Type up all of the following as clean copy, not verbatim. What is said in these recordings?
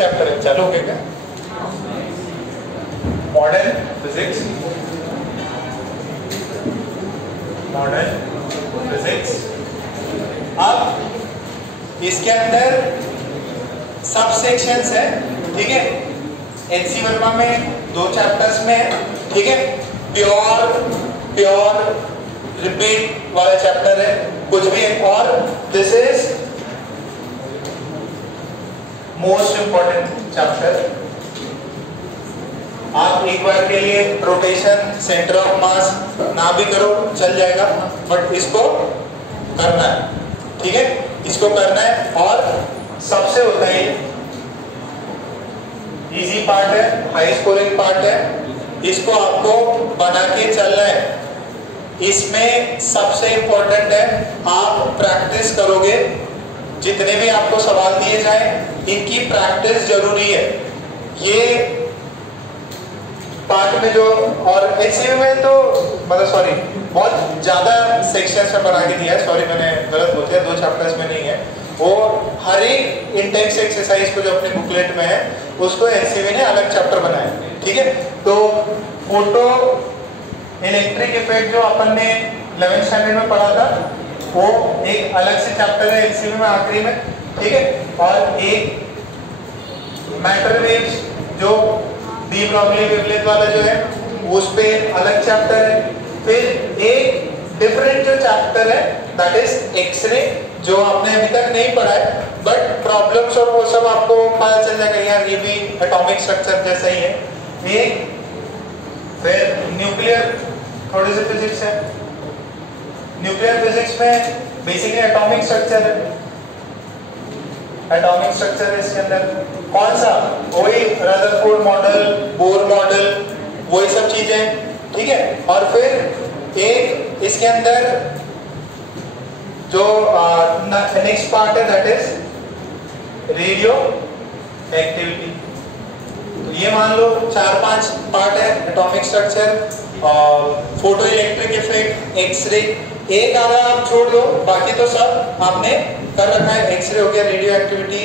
Chapter है, चालू हो गया क्या? Modern physics, modern physics. अब इसके अंदर सब सेक्शंस है, ठीक है। एनसी वर्मा में 2 चैप्टर्स में है, ठीक है। प्योर रिपीट वाला चैप्टर है, कुछ भी है। और this is most important chapter. आप एक बार के लिए रोटेशन, सेंटर ऑफ मास ना भी करो चल जाएगा, बट इसको करना है, ठीक है, इसको करना है। और सबसे होता है इजी पार्ट है, हाई स्कोरिंग पार्ट है, इसको आपको बना के चलना है। इसमें सबसे इंपॉर्टेंट है आप प्रैक्टिस करोगे, जितने भी आपको सवाल दिए जाए इनकी प्रैक्टिस जरूरी है। ये पार्ट में जो, और एचसीयू में तो मतलब सॉरी बहुत ज्यादा सेक्शंस में बना के दिया है, सॉरी मैंने गलत बोल दिया, 2 चैप्टर्स में नहीं है वो। हर एक इंटेंस एक्सरसाइज को जो अपने बुकलेट में है उसको एचसीयू ने अलग चैप्टर बनाया है, ठीक है। तो फोटो इलेक्ट्रिक इफेक्ट जो अपन ने 11th स्टैंडर्ड में पढ़ा था वो एक अलग से चैप्टर है एचसीयू में आखिरी में, ठीक है। और एक मैटर वेव्स जो डी ब्रॉगली वेवलेंथ वाला जो है उस पे अलग चैप्टर है। फिर एक डिफरेंट जो चैप्टर है दैट इज एक्सरे, जो आपने अभी तक नहीं पढ़ा है, बट प्रॉब्लम्स और वो सब आपको पता चल जाएगा, यार ये भी एटॉमिक स्ट्रक्चर जैसा ही है। एक फिर न्यूक्लियर थोड़ी सी फिजिक्स है। न्यूक्लियर फिजिक्स में बेसिकली एटॉमिक स्ट्रक्चर है, एटॉमिक स्ट्रक्चर है इसके अंदर। कौन सा? वही रदरफोर्ड मॉडल, बोर मॉडल, वही सब चीजें, ठीक है। और फिर एक इसके अंदर जो नेक्स्ट पार्ट है दैट इज रेडियो एक्टिविटी। तो ये मान लो 4-5 पार्ट है, atomic structure, photoelectric effect, X-ray. एक आधा आप छोड़ दो, बाकी तो सब आपने कर रखा है। एक्सरे हो गया, radio activity,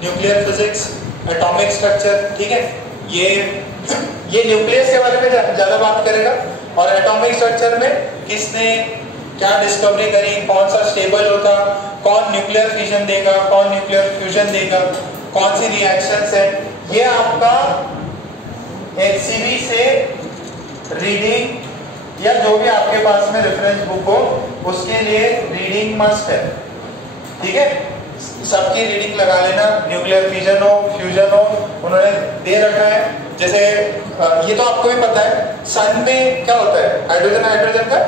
nuclear physics, atomic structure, ठीक है। ये न्यूक्लियस के बारे में ज्यादा बात करेगा। और एटॉमिक स्ट्रक्चर में किसने क्या डिस्कवरी करी, कौन सा स्टेबल होता, कौन न्यूक्लियर फिजन देगा, कौन न्यूक्लियर फ्यूजन देगा, कौन सी रिएक्शंस है, ये आपका एचसीवी से रीडिंग या जो भी आपके पास में रेफरेंस बुक हो उसके लिए रीडिंग मस्ट है, ठीक है। सबकी रीडिंग लगा लेना, न्यूक्लियर फिजन हो, फ्यूजन हो, उन्होंने दे रखा है। जैसे ये तो आपको भी पता है, सन में क्या होता है, हाइड्रोजन हाइड्रोजन का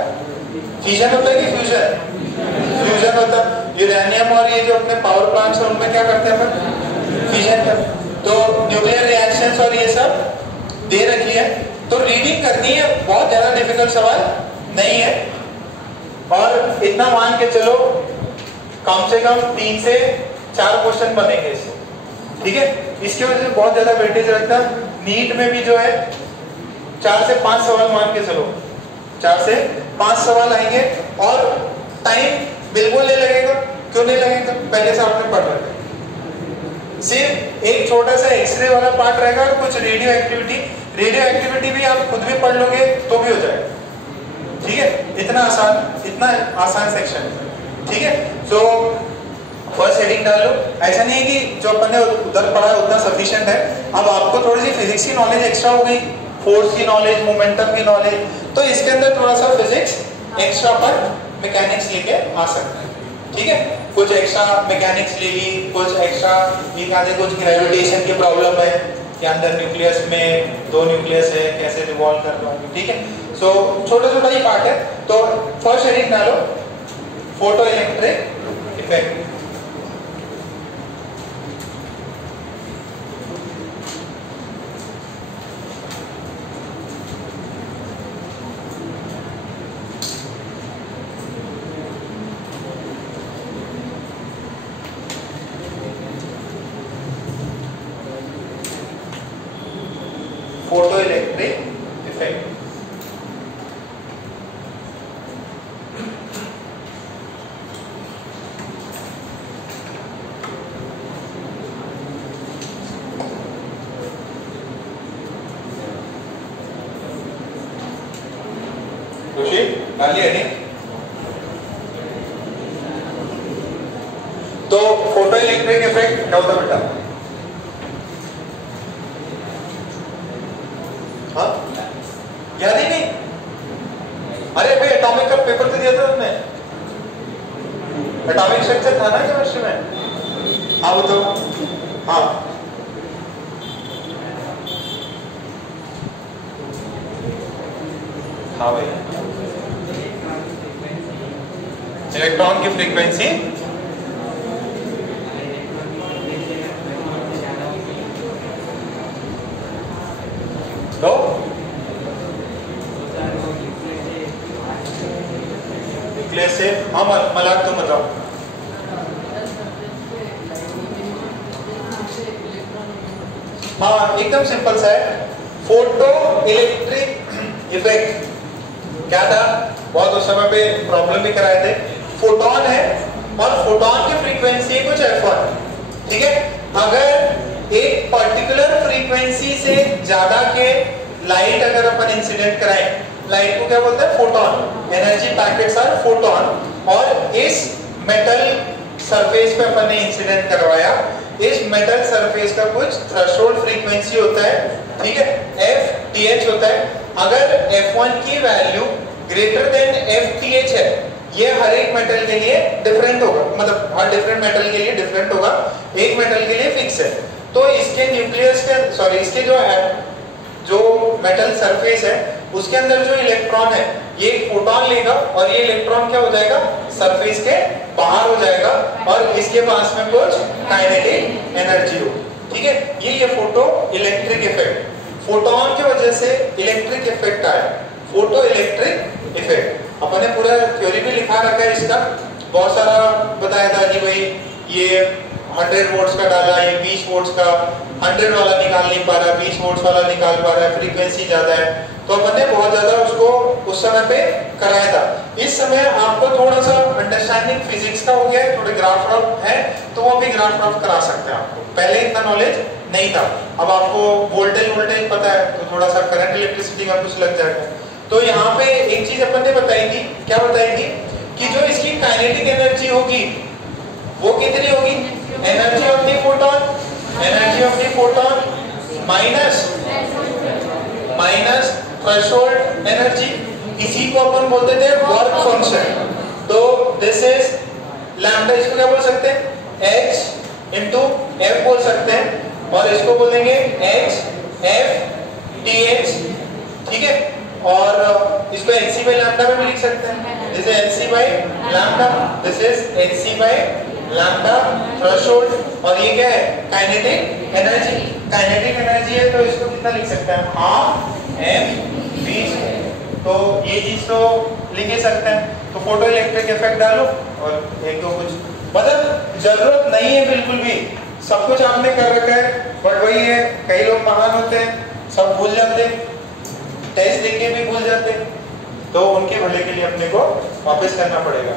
फिजन होता है कि फ्यूजन? फ्यूजन होता है। यूरेनियम और ये जो अपने पावर प्लांट्स है उनमें क्या करते हैं अपन? फिजन करते। तो न्यूक्लियर रिएक्शंस और ये सब दे रखी है, तो रीडिंग करनी है, बहुत ज्यादा डिफिकल्ट सवाल नहीं है। और इतना मान के चलो कम से कम 3 से 4 क्वेश्चन बनेंगे इससे, ठीक है। इसकी वजह से बहुत ज्यादा वेटेज रखता है। नीट में भी जो है 4 से 5 सवाल मान के चलो, 4 से 5 सवाल आएंगे और टाइम बिल्कुल नहीं लगेगा। क्यों नहीं लगेगा? पहले से आपने पढ़ रखा है। सिर्फ एक छोटा सा एक्सरे वाला पार्ट रहेगा और कुछ रेडियो एक्टिविटी। रेडियो एक्टिविटी भी आप खुद भी पढ़ लोगे तो भी हो जाएगा, ठीक है। इतना आसान सेक्शन है, ठीक है। तो फर्स्ट हेडिंग डालो। ऐसा नहीं है कि जो अपन ने उधर पढ़ा है उतना सफिशिएंट है। अब आपको थोड़ी सी फिजिक्स की नॉलेज एक्स्ट्रा हो गई, फोर्स की नॉलेज, मोमेंटम की नॉलेज, तो इसके अंदर थोड़ा सा फिजिक्स एक्स्ट्रा पर मैकेनिक्स लेके आ सकते हैं, ठीक है। कुछ एक्स्ट्रा मैकेनिक्स ले ली, कुछ एक्स्ट्रा ये कहा कुछ ग्रेविटेशन की प्रॉब्लम है कि अंदर न्यूक्लियस में 2 न्यूक्लियस है, कैसे रिवॉल्व कर पाएंगे, ठीक है। सो छोटा छोटा ही पार्ट है। तो फर्स्ट हेडिंग डालो, photo electric effect. Photo electric effect. डाली हेडिंग। तो फोटो इलेक्ट्रिक इफेक्ट क्या होता है बेटा? हाँ याद ही नहीं? अरे भाई एटॉमिक का पेपर तो दिया था तुमने, एटॉमिक स्ट्रक्चर था ना केमिस्ट्री में? हाँ बताओ। हाँ हाँ भाई, इलेक्ट्रॉन की फ्रीक्वेंसी तो न्यूक्लियस से। हाँ मलाक तुम बताओ। हाँ एकदम सिंपल सा है, फोटो इलेक्ट्रिक इफेक्ट क्या था? बहुत उस समय पे प्रॉब्लम भी कराए थे। फोटोन है और फोटोन की फ्रीक्वेंसी कुछ f1, ठीक है? अगर एक पर्टिकुलर फ्रीक्वेंसी से ज्यादा के लाइट अगर अपन इंसिडेंट कराएं, लाइट को क्या बोलते हैं? Photon. Energy packets are photon. और इस मेटल सरफेस पे अपन ने इंसिडेंट करवाया, इस मेटल सरफेस का कुछ थ्रेशोल्ड फ्रीक्वेंसी होता है, ठीक है? FTH होता है। अगर F1 की वैल्यू ग्रेटर देन FTH है, ये हर एक मेटल के लिए डिफरेंट होगा, मतलब हर डिफरेंट मेटल के लिए डिफरेंट होगा, एक मेटल के लिए फिक्स है। तो इसके न्यूक्लियस के सॉरी इसके जो मेटल सरफेस है उसके अंदर जो इलेक्ट्रॉन है ये एक फोटोन लेगा और ये इलेक्ट्रॉन क्या हो जाएगा? सरफेस के बाहर हो जाएगा और इसके पास में कुछ काइनेटिक एनर्जी हो, ठीक है? ये फोटो इलेक्ट्रिक इफेक्ट, फोटोन की वजह से इलेक्ट्रिक इफेक्ट आया, फोटो इलेक्ट्रिक इफेक्ट। अपन ने पूरा थ्योरी भी लिखा रखा है इसका, बहुत सारा बताया था कि भाई ये 100 वोल्ट्स का डाला, ये 20 वोल्ट्स का, 100 वाला निकाल नहीं पा रहा, 20 वोल्ट्स वाला निकाल पा रहा है, फ्रीक्वेंसी ज्यादा है। तो अपन ने बहुत ज्यादा उसको उस समय पे कराया था। इस समय आपको थोड़ा सा अंडरस्टैंडिंग फिजिक्स का हो गया है, थोड़े ग्राफ ड्राफ्ट है तो वो भी ग्राफ ड्राफ्ट करा सकते हैं आपको, पहले इतना नॉलेज नहीं था। अब आपको वोल्टेज पता है तो थोड़ा सा करंट इलेक्ट्रिसिटी का कुछ लग जाएगा। तो यहाँ पे एक चीज अपन ने बताई थी, क्या बताई थी? कि जो इसकी काइनेटिक एनर्जी होगी वो कितनी होगी? Energy of the photon, energy of the photon minus threshold energy, इसी को अपन बोलते थे वर्क फंक्शन। तो दिस इज लैम्डा, इसको क्या बोल सकते हैं? h इंटू f बोल सकते हैं, और इसको बोलेंगे h f th, ठीक है? और इसको hc बाई लैम्डा में भी लिख सकते हैं, this is hc by lambda, this is hc by lambda threshold. और ये क्या है? Kinetic energy. काइनेटिक एनर्जी है तो इसको कितना लिख सकते हैं? Half m v। तो ये चीज तो लिख ही सकते हैं। तो फोटो इलेक्ट्रिक इफेक्ट डालो और एक दो कुछ, मतलब जरूरत नहीं है बिल्कुल भी, सब कुछ आपने कर रखा है, बट वही है कई लोग महान होते हैं, सब भूल जाते, टेस्ट देके भी भूल जाते, तो उनके भले के लिए अपने को वापस करना पड़ेगा।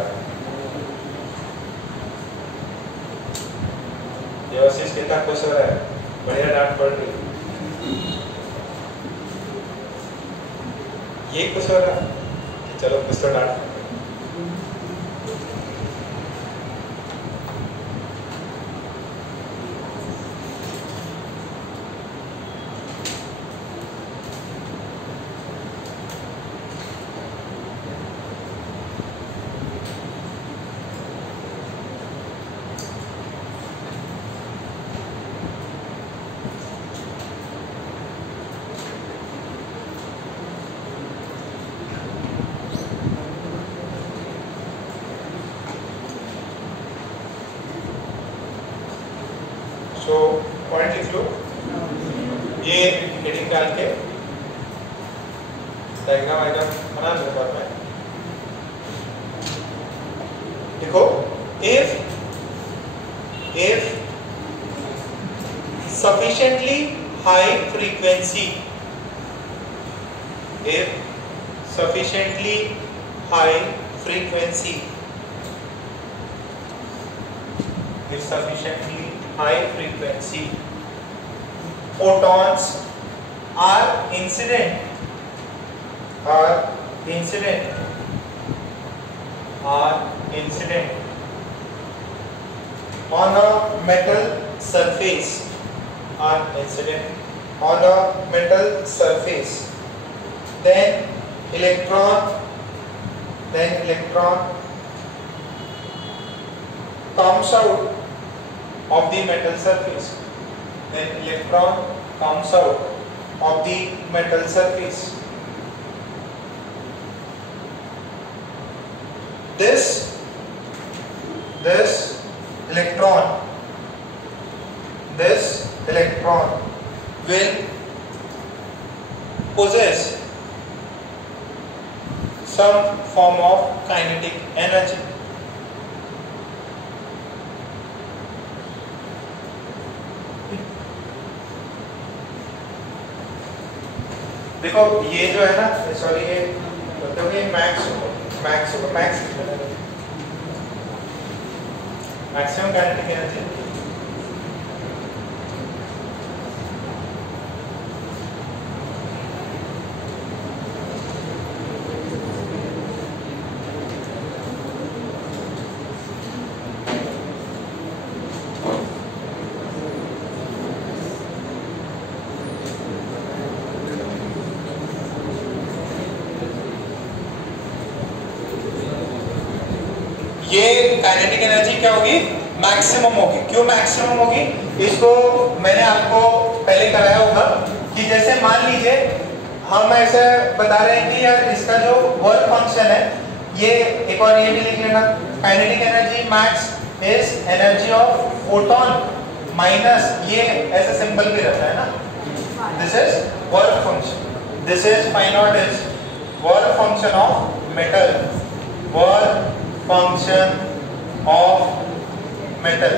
देवाशीष कितना खुश हो रहा है, बढ़िया डांट पड़ रही, ये खुश हो रहा है, चलो कुछ तो डांट। तो पॉइंट लिख लो, ये हेडिंग डाल के डायग्राम आइटम बना लो बाद में। देखो, if sufficiently high frequency, if sufficiently high frequency, if sufficiently high frequency photons are incident are incident on a metal surface, are incident on a metal surface, then electron comes out of the metal surface, then electron comes out of the metal surface. This electron will possess some form of kinetic energy. देखो ये जो है ना, sorry ये मतलब ये maximum kinetic energy ये kinetic energy क्या होगी, मैक्सिमम होगी। क्यों मैक्सिमम होगी, इसको मैंने आपको पहले कराया होगा कि जैसे मान लीजिए हम ऐसे बता रहे हैं कि यार इसका जो वर्क फंक्शन है, ये एक और ये भी लिख लेना, kinetic energy max is energy of photon minus ये ऐसे सिंपल भी रहता है ना, this is work function, this is find out is work function of metal, work function of metal,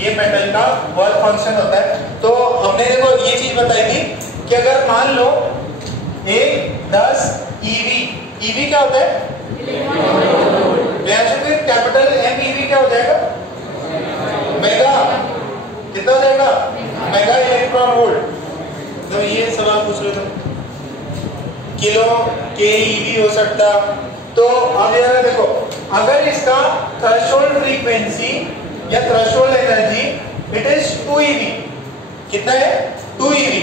ये मेटल का वर्क फंक्शन होता है। तो हमने देखो ये चीज बताई थी कि अगर मान लो एक 10 ईवी क्या होता है, कैपिटल एम ईवी क्या हो जाएगा, मेगा, कितना हो जाएगा, मेगा इलेक्ट्रॉन वोल्ट। तो ये सवाल पूछ रहे थे, किलो के ईवी हो सकता। तो अब यार देखो, अगर इसका थ्रेशोल्ड फ्रीक्वेंसी या threshold energy it is 2 eV, कितना है 2 eV।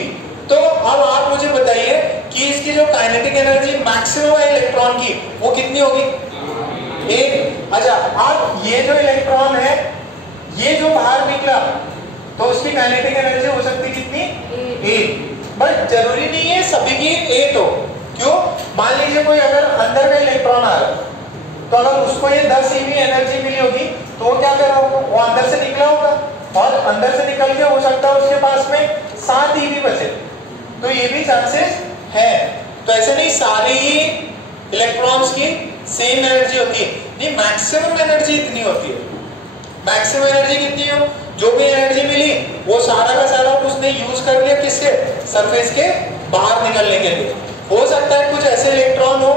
तो अब आप मुझे बताइए कि इसकी जो काइनेटिक एनर्जी मैक्सिमम है इलेक्ट्रॉन की वो कितनी होगी, 1। अच्छा, अब ये जो इलेक्ट्रॉन है ये जो बाहर निकला तो उसकी काइनेटिक एनर्जी हो सकती कितनी, 1। बट जरूरी नहीं है सभी की 8 हो। क्यों, मान लीजिए कोई अगर अंदर का इलेक्ट्रॉन आ रहा है तो अगर उसको ये 10 eV एनर्जी मिली होगी तो वो क्या कर रहा होगा, वो अंदर से निकला होगा और अंदर से निकल के हो सकता है उसके पास में 7 eV बचे, तो ये भी चांसेस है। तो ऐसे नहीं सारे ही इलेक्ट्रॉन्स की सेम एनर्जी होती है, नहीं मैक्सिमम एनर्जी इतनी होती है। मैक्सिमम एनर्जी कितनी हो, जो भी एनर्जी मिली वो सारा का सारा उसने यूज कर लिया किसके, सरफेस के बाहर निकलने के लिए। हो सकता है कुछ ऐसे इलेक्ट्रॉन हो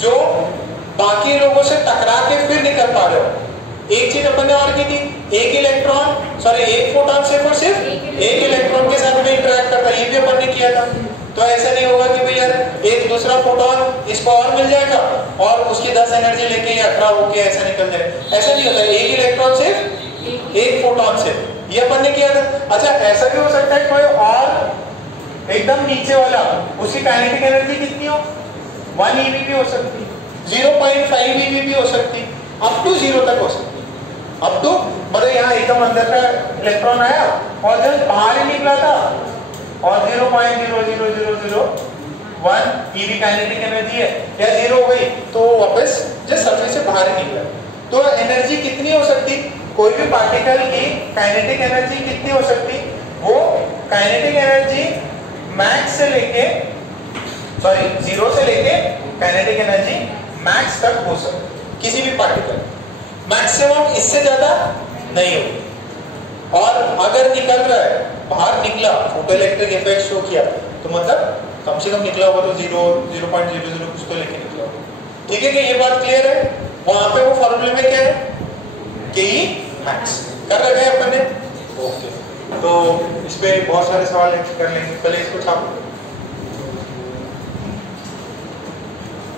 जो बाकी लोगों से टकरा के फिर निकल पा रहे हो। एक चीज अपन ने और की थी, एक इलेक्ट्रॉन सॉरी एक फोटॉन सिर्फ एक इलेक्ट्रॉन के साथ में इंटरेक्ट करता है, ये भी अपन ने किया था। तो ऐसा नहीं होगा कि भाई यार एक दूसरा फोटॉन इसको और मिल जाएगा और उसकी 10 एनर्जी लेके ये अट्रैक्ट होके ऐसा निकल जाए, ऐसा नहीं होता। एक इलेक्ट्रॉन सिर्फ एक फोटॉन से, ये अपन ने किया था। अच्छा, ऐसा भी हो सकता है कोई और एकदम नीचे वाला उसकी काइनेटिक एनर्जी कितनी हो, 1 eV भी हो सकती, 0.5 eV भी हो सकती, अप टू 0 तक हो सकती। अप टू मतलब यहाँ एकदम अंदर का इलेक्ट्रॉन आया और जब बाहर ही निकला था और 0.00001 eV काइनेटिक एनर्जी है या 0 हो गई तो वापस जब सरफेस से बाहर ही निकला। तो एनर्जी कितनी हो सकती, कोई भी पार्टिकल की काइनेटिक एनर्जी कितनी हो सकती, वो काइनेटिक एनर्जी मैक्स से लेके सॉरी 0 से लेके काइनेटिक एनर्जी मैक्स तक हो सकती किसी भी पार्टिकल, मैक्सिमम इससे ज्यादा नहीं होगी। और अगर निकल रहा है बाहर निकला, फोटो इलेक्ट्रिक इफेक्ट शो किया तो मतलब कम से कम निकला होगा तो 0.00 कुछ तो लेके निकला होगा। ठीक है कि ये बात क्लियर है। वहां पे वो फॉर्मूले में क्या है, के मैक्स कर रखे हैं अपन ने। ओके, तो इस पे बहुत सारे सवाल कर लेंगे, पहले इसको छापो।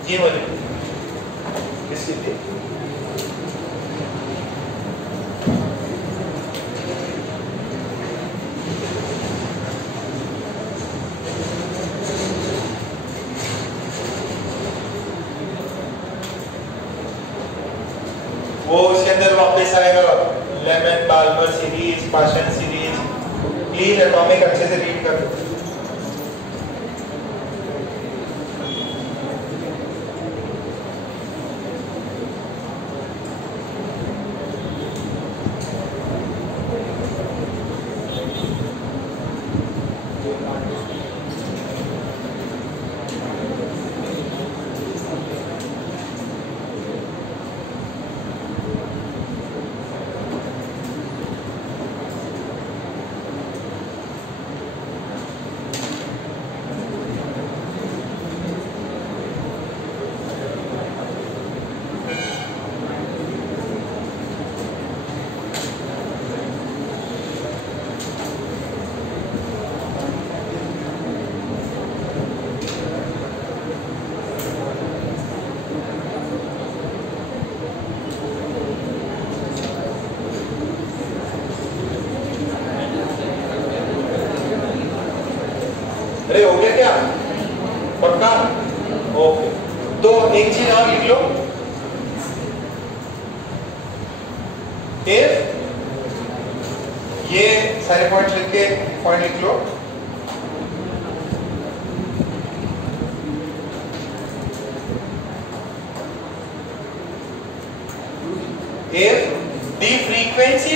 ये वाले इसकी वो उसके अंदर वापस आएगा Lyman Balmer series, Paschen series. Please atomic अच्छे से रीड कर लो। अरे हो गया क्या? पक्का? ओके। तो एक चीज और लिख लो, इफ ये सारे पॉइंट लिख के पॉइंट लिख लो। If the frequency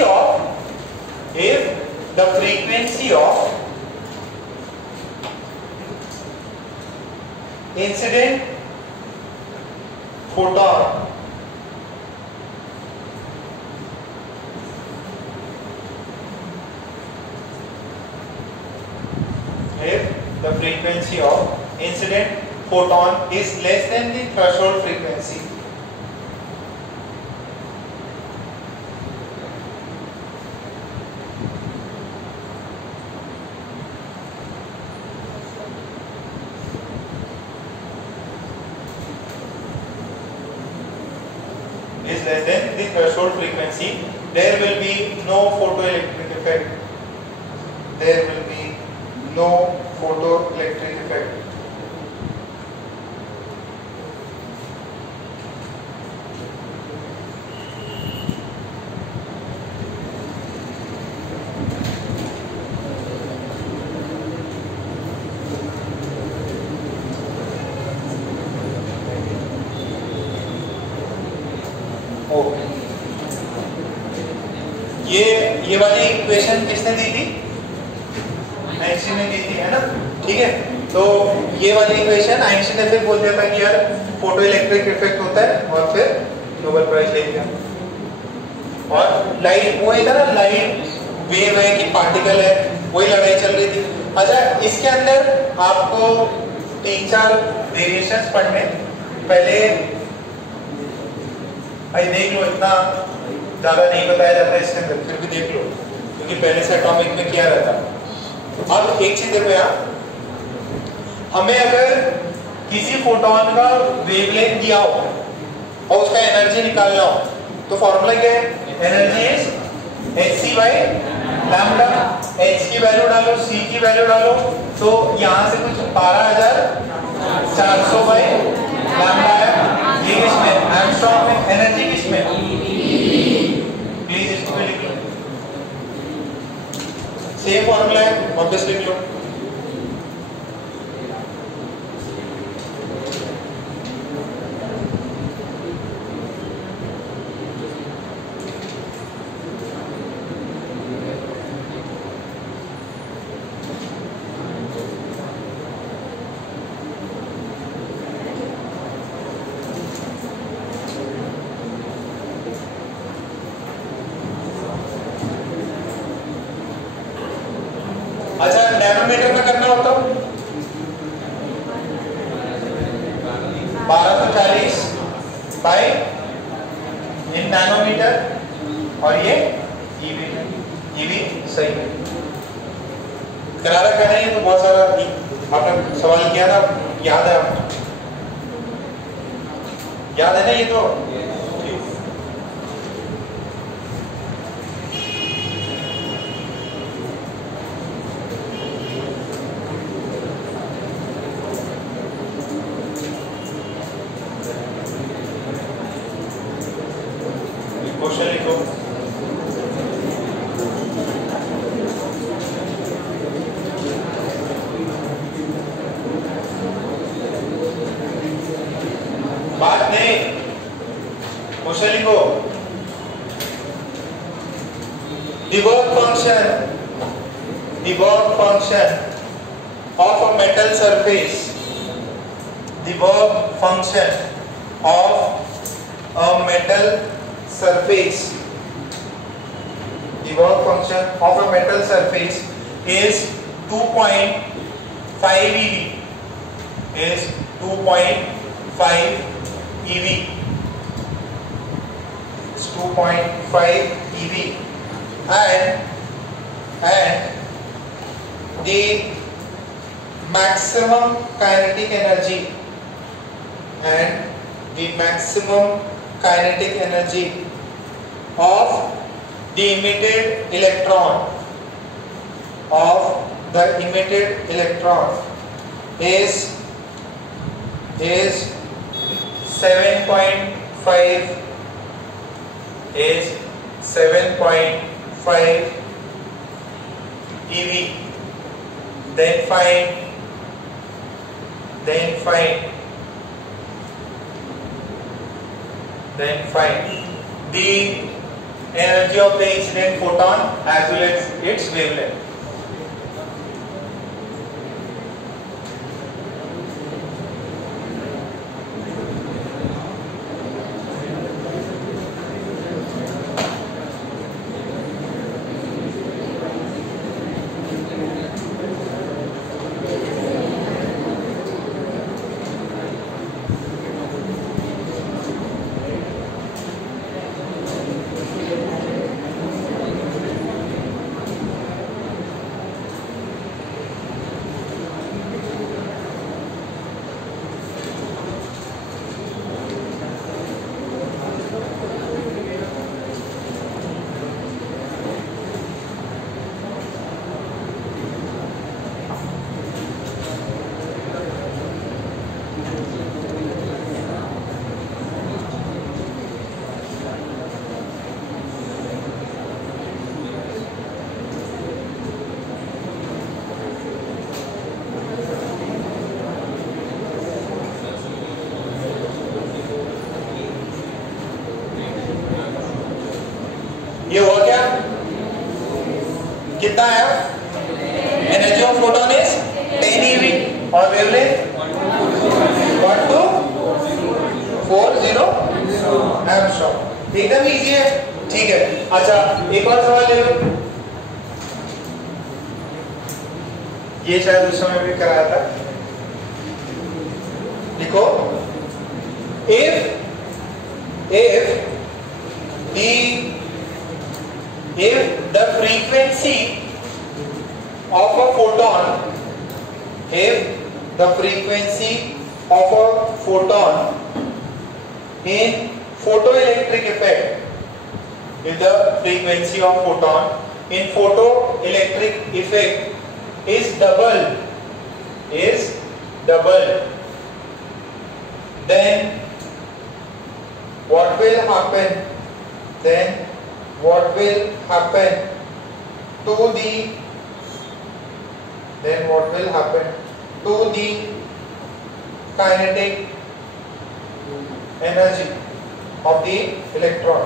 of incident photon is less than the threshold frequency, there will be no photoelectric effect. There will be no photoelectric effect. ये वाली इक्वेशन किसने दी थी? आइंस्टीन ने दी थी, है ना? ठीक है, तो ये वाली इक्वेशन आइंस्टीन ने फिर बोल दिया था कि यार फोटो इलेक्ट्रिक इफेक्ट होता है, और फिर नोबेल प्राइज ले लिया। और लाइट वो है ना, लाइट वेव है कि पार्टिकल है, वही लड़ाई चल रही थी। अच्छा, इसके अंदर आपको 3-4 वेरिएशंस पढ़ने, पहले भाई देख लो, इतना ज्यादा नहीं बताया जाता इसके अंदर, फिर भी देख लो क्योंकि पहले से एटॉमिक में किया रहता। अब एक चीज देखो यार, हमें अगर किसी फोटोन का वेवलेंथ दिया हो और उसका एनर्जी निकालना हो तो फॉर्मूला क्या है? Energy is hc by lambda. h की वैल्यू डालो, c की वैल्यू डालो, तो यहाँ से कुछ 12,400 बाय लैम्डा है। ये किसमें? एंगस्ट्रॉम में। एनर्जी किसमें? प्लीज इसको लिख लो, सेम फॉर्मूला है, वापस लिख लो। अच्छा, नैनोमीटर में करना हो तो 1240 बाय इन नैनोमीटर, और ये ईवी सही है। करा रखा है, तो बहुत सारा आपने सवाल किया था, याद है आपको? याद है ना ये तो? the work function of a metal surface, the work function of a metal surface, the work function of a metal surface is 2.5 eV, is 2.5 eV, it's 2.5 eV, and the maximum kinetic energy, and the maximum kinetic energy of the emitted electron, is 7.5 eV. Then find the energy of the incident photon as well as its wavelength. ये हुआ क्या? कितना है? Energy of photon is 10 eV और wavelength 1.240 angstrom. एकदम easy है, ठीक है। अच्छा एक और सवाल ले लो, ये शायद उस समय भी कराया था। लिखो if the frequency of a photon, if the frequency of a photon in photoelectric effect, if the frequency of photon in photoelectric effect is double, then what will happen? Then what will happen to the kinetic energy of the electron?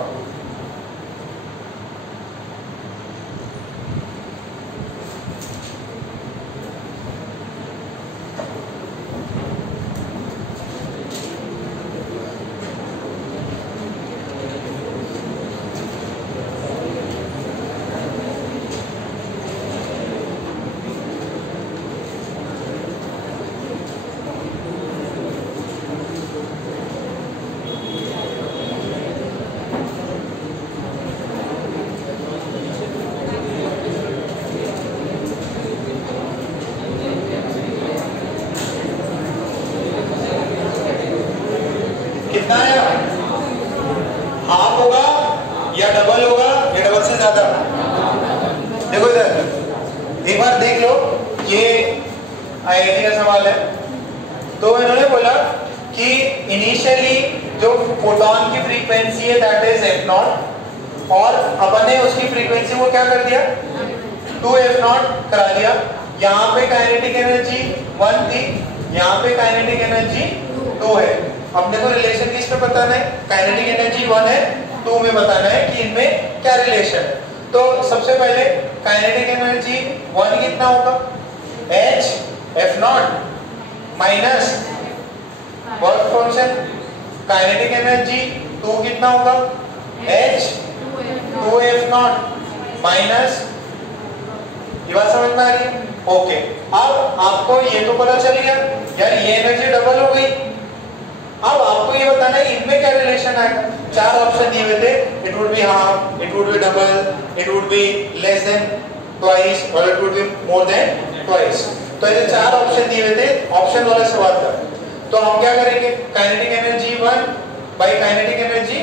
कितना है? Half होगा या double होगा या double से ज्यादा? देखो इधर एक बार देख लो, ये आईआईटी का सवाल है। तो इन्होंने बोला कि इनिशियली जो फोटॉन की फ्रीक्वेंसी है दैट इज f0, और अपन ने उसकी फ्रीक्वेंसी को क्या कर दिया? 2f0 करा दिया। यहाँ पे काइनेटिक एनर्जी 1 थी, यहाँ पे काइनेटिक एनर्जी 2 है। अपने को रिलेशन किस पे बताना है? काइनेटिक एनर्जी 1 है, 2 में बताना है कि इनमें क्या रिलेशन है। तो सबसे पहले काइनेटिक एनर्जी 1 कितना होगा, h f naught minus work function. Kinetic energy 2 कितना होगा, h 2 f नॉट माइनस, ये बात समझ में आ रही है? ओके, अब आपको ये तो पता चल गया यार ये एनर्जी डबल हो गई। अब आपको ये बताना है इनमें क्या रिलेशन आएगा। 4 ऑप्शन दिए हुए थे, it would be half, it would be double, it would be less than twice और it would be more than twice. तो ऐसे 4 ऑप्शन दिए हुए थे, ऑप्शन वाला सवाल था। तो हम क्या करेंगे, kinetic energy 1 by kinetic energy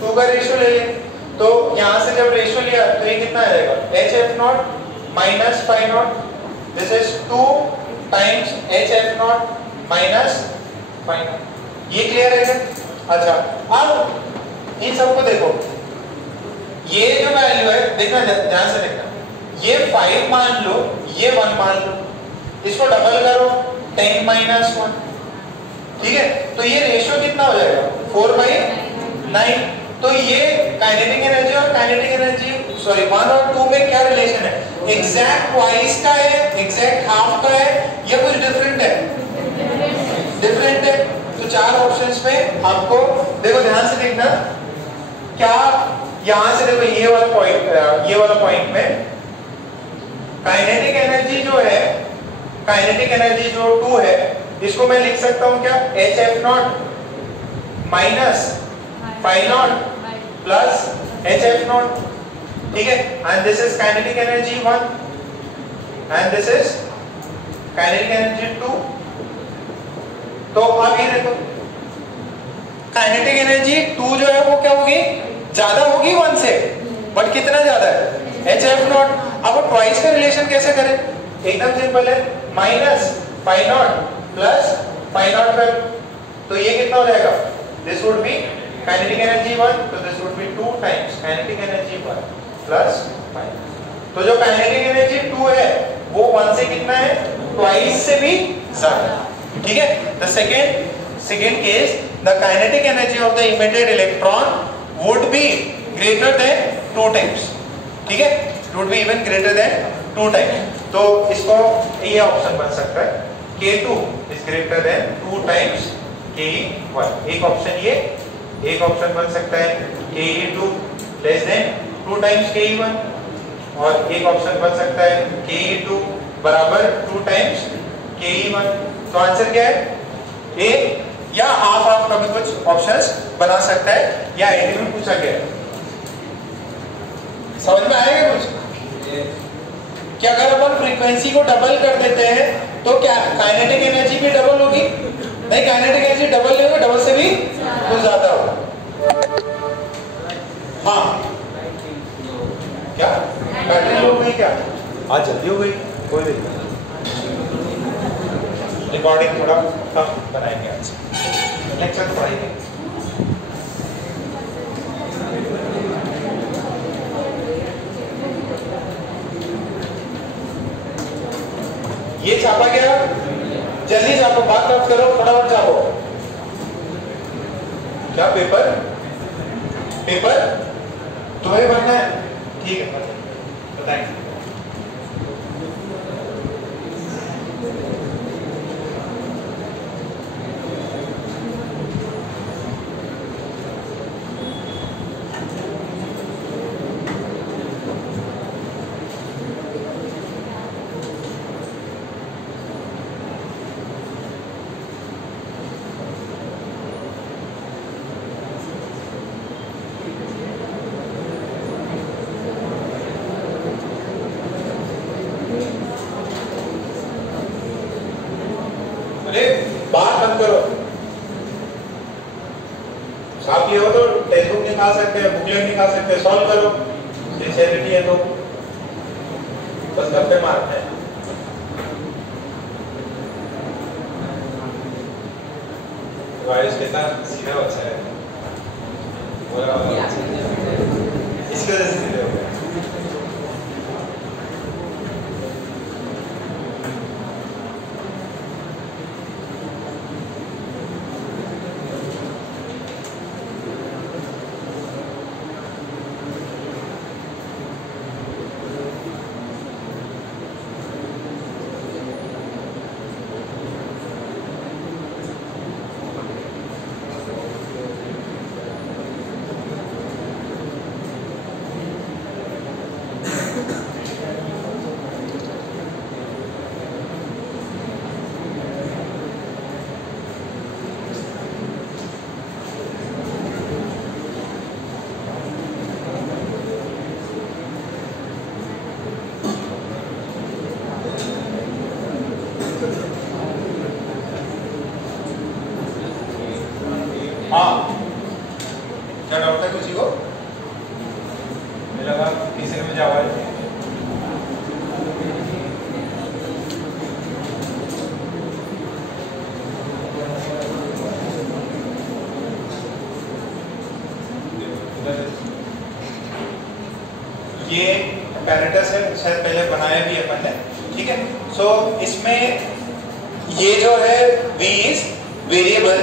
2 का रेशियो ले लेंगे। तो यहां से जब रेशियो लिया तो ये कितना आ जाएगा, h f naught minus phi naught, this is 2 times h f naught minus phi naught. ये क्लियर है क्या? अच्छा, अब इन सबको देखो, ये जो वैल्यू है देखना, ध्यान से देखना, ये 5 मान लो, ये 1 मान लो, इसको डबल करो 10 माइनस 1, ठीक है? तो ये रेशियो कितना हो जाएगा, 4/9। तो ये काइनेटिक एनर्जी और काइनेटिक एनर्जी सॉरी 1 और 2 में क्या रिलेशन है, एग्जैक्ट ट्वाइस का है, एग्जैक्ट हाफ का है या कुछ डिफरेंट है? डिफरेंट है। तो 4 ऑप्शंस में आपको देखो, ध्यान से देखना, क्या यहां से देखो ये वाला पॉइंट में काइनेटिक एनर्जी जो है, काइनेटिक एनर्जी जो 2 है, इसको मैं लिख सकता हूं क्या, h f naught minus phi naught plus h f naught, ठीक है? And this is kinetic energy 1 and this is kinetic energy 2। तो अब ये देखो, काइनेटिक एनर्जी 2 जो है वो क्या होगी, ज्यादा होगी 1 से, बट कितना ज्यादा है, h f नॉट। अब वो ट्वाइस का रिलेशन कैसे करें, एकदम सिंपल है, minus phi naught plus phi naught कर, तो ये कितना हो जाएगा, this would be kinetic energy 1, तो this would be 2 times kinetic energy 1 plus phi. तो जो काइनेटिक एनर्जी 2 है वो 1 से कितना है, ट्वाइस से भी ज्यादा, ठीक है? The second case, the kinetic energy of the emitted electron would be greater than 2 times, ठीक है? It would be even greater than 2 times. तो इसको ये ऑप्शन बन सकता है, K2 is greater than 2 times Ke1। एक ऑप्शन ये, एक ऑप्शन बन सकता है Ke2 less than 2 times Ke1, और एक ऑप्शन बन सकता है Ke2 बराबर 2 times Ke1। तो आंसर क्या है, ए या हाफ हाफ का भी कुछ ऑप्शंस बना सकता है, या आईडी में पूछा गया है। समझ में आएगा कुछ कि अगर अपन फ्रीक्वेंसी को डबल कर देते हैं तो क्या काइनेटिक एनर्जी भी डबल होगी? नहीं, काइनेटिक एनर्जी डबल नहीं होगी, डबल से भी कुछ ज्यादा होगा। हाँ क्या बैटरी हो गई, क्या आज जल्दी हो गई, कोई दिक्कत नहीं, रिकॉर्डिंग थोड़ा कम बनाएंगे, आज लेक्चर तो पढ़ाएंगे। ये छापा गया, जल्दी छापो, बात मत करो, फटाफट छापो। क्या पेपर तुम्हें भरना है, ठीक है, बताएंगे। बात मत करो, आप ये हो तो टेक्स्ट बुक निकाल सकते हैं, बुकलेट निकाल सकते हैं, सॉल्व करो, सिंसियरिटी है तो बस गप्पे मारते हैं। वाइस कितना सीधा अच्छा है, इसके वजह से सीधे हो गया। एपैरेटस है, शायद पहले बनाया भी है अपन ने, ठीक है। सो इसमें ये जो है V इज वेरिएबल,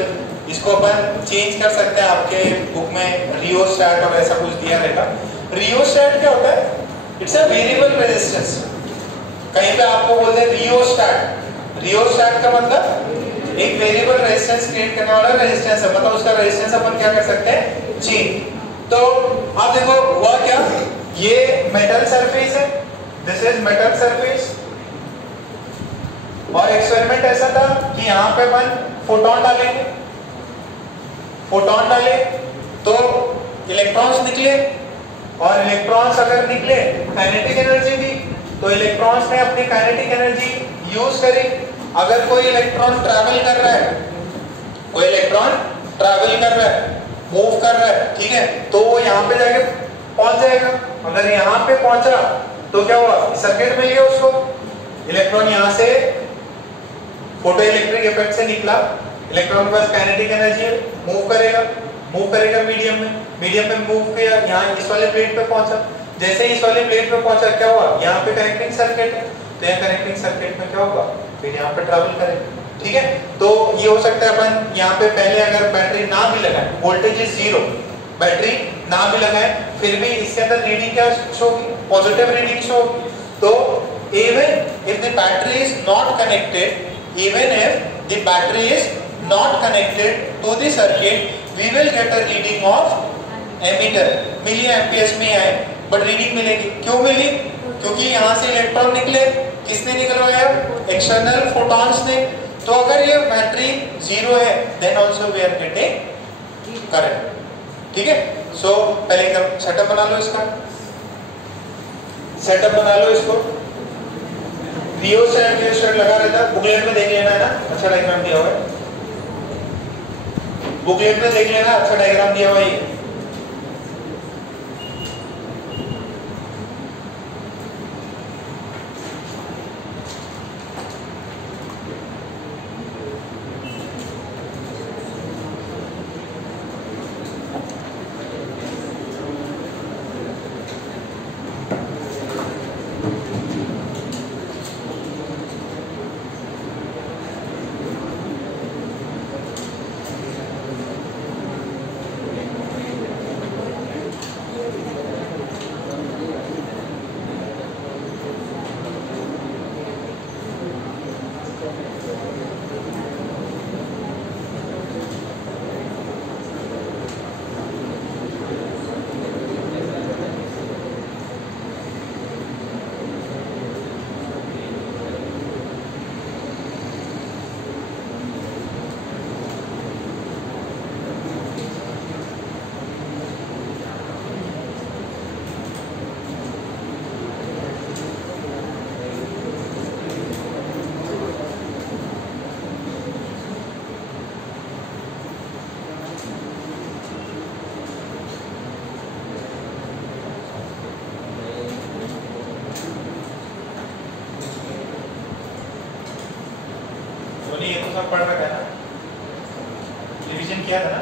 इसको अपन चेंज कर सकते हैं। आपके बुक में रियोस्टैट और ऐसा कुछ दिया रहेगा। रियोस्टैट क्या होता है? It's a variable resistance. कहीं पे आपको बोलते हैं रियोस्टैट, रियोस्टैट का मतलब एक वेरिएबल रेजिस्टेंस क्रिएट करने वाला रेजिस्टेंस है, मतलब उसका रेजिस्टेंस अपन क्या कर सकते हैं? चेंज। तो आप देखो हुआ क्या, ये मेटल सरफेस है, दिस इज मेटल सरफेस, और एक्सपेरिमेंट ऐसा था कि यहाँ पे अपन फोटोन डालेंगे, फोटोन डाले तो इलेक्ट्रॉन्स निकले, और इलेक्ट्रॉन्स अगर निकले काइनेटिक एनर्जी दी, तो इलेक्ट्रॉन्स ने अपनी काइनेटिक एनर्जी यूज करी। अगर कोई इलेक्ट्रॉन ट्रैवल कर रहा है, कोई इलेक्ट्रॉन ट्रैवल कर रहा है, मूव कर रहा है, ठीक है, तो वो यहाँ पे जाके पहुंच जाएगा। अगर यहाँ पे पहुंचा तो क्या हुआ? सर्किट मिल गया उसको। इलेक्ट्रॉन यहाँ से फोटो इलेक्ट्रिक इफेक्ट से निकला, इलेक्ट्रॉन के पास काइनेटिक एनर्जी है, मूव करेगा, मूव करेगा मीडियम में, मीडियम में मूव किया, यहाँ इस वाले प्लेट पे पहुंचा। जैसे इस वाले प्लेट पे पहुंचा, क्या हुआ? यहाँ पे कनेक्टिंग सर्किट है, तो यहाँ कनेक्टिंग सर्किट में क्या होगा? फिर यहाँ पे ट्रैवल करेगा, ठीक है। तो ये हो सकता है अपन यहाँ पे पहले अगर बैटरी ना भी लगाए, वोल्टेज इज 0, बैटरी ना भी लगाए, फिर भी इसके अंदर रीडिंग क्या शो होगी? पॉजिटिव रीडिंग शो होगी। तो even if the battery is not connected, even if the battery is not connected to the circuit, we will get a reading of emitter, milliamperes में आए, but reading मिलेगी। क्यों मिली? क्योंकि यहाँ से इलेक्ट्रॉन निकले, किसने निकलवाया? एक्सटर्नल फोटॉन्स ने। तो अगर ये बैटरी 0 है, then also we are getting current, ठीक है। सो पहले एकदम सेटअप बना लो, इसका सेटअप बना लो इसको। रियोस्टैट लगा रहता है, बुकलेट में देख लेना है ना, अच्छा डायग्राम दिया हुआ है, बुकलेट में देख लेना, अच्छा डायग्राम दिया हुआ है। ये तो सब पढ़ रखा है ना, रिवीजन किया था ना।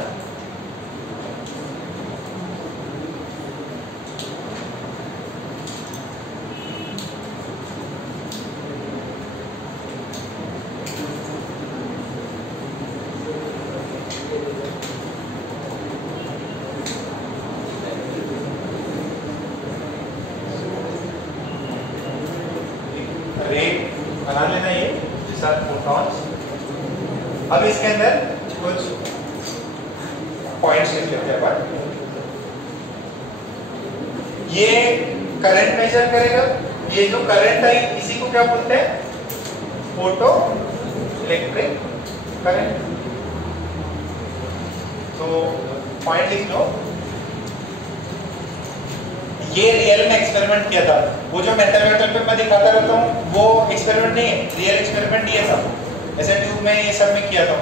रे बना लेना ये साथ फोटॉन्स। अब इसके अंदर कुछ पॉइंट्स लिख लेते हैं अपन। ये करंट मेजर करेगा, ये जो करंट है इसी को क्या बोलते हैं? Photo electric current. तो पॉइंट लिख लो। ये रियल में एक्सपेरिमेंट किया था, वो जो मेटल पे मैं दिखाता रहता हूँ वो एक्सपेरिमेंट नहीं है, रियल एक्सपेरिमेंट ये था, ऐसे ट्यूब में ये सब में किया था।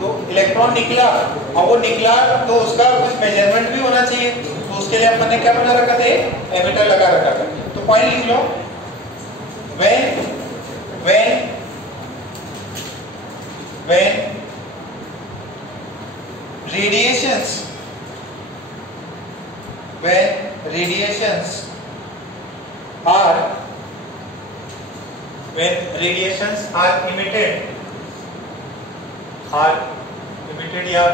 तो इलेक्ट्रॉन निकला, और वो निकला तो उसका कुछ मेजरमेंट भी होना चाहिए, तो उसके लिए अपन ने क्या बना रखा था? एमीटर लगा रखा था। तो पॉइंट लिख लो, when radiations radiations are emitted या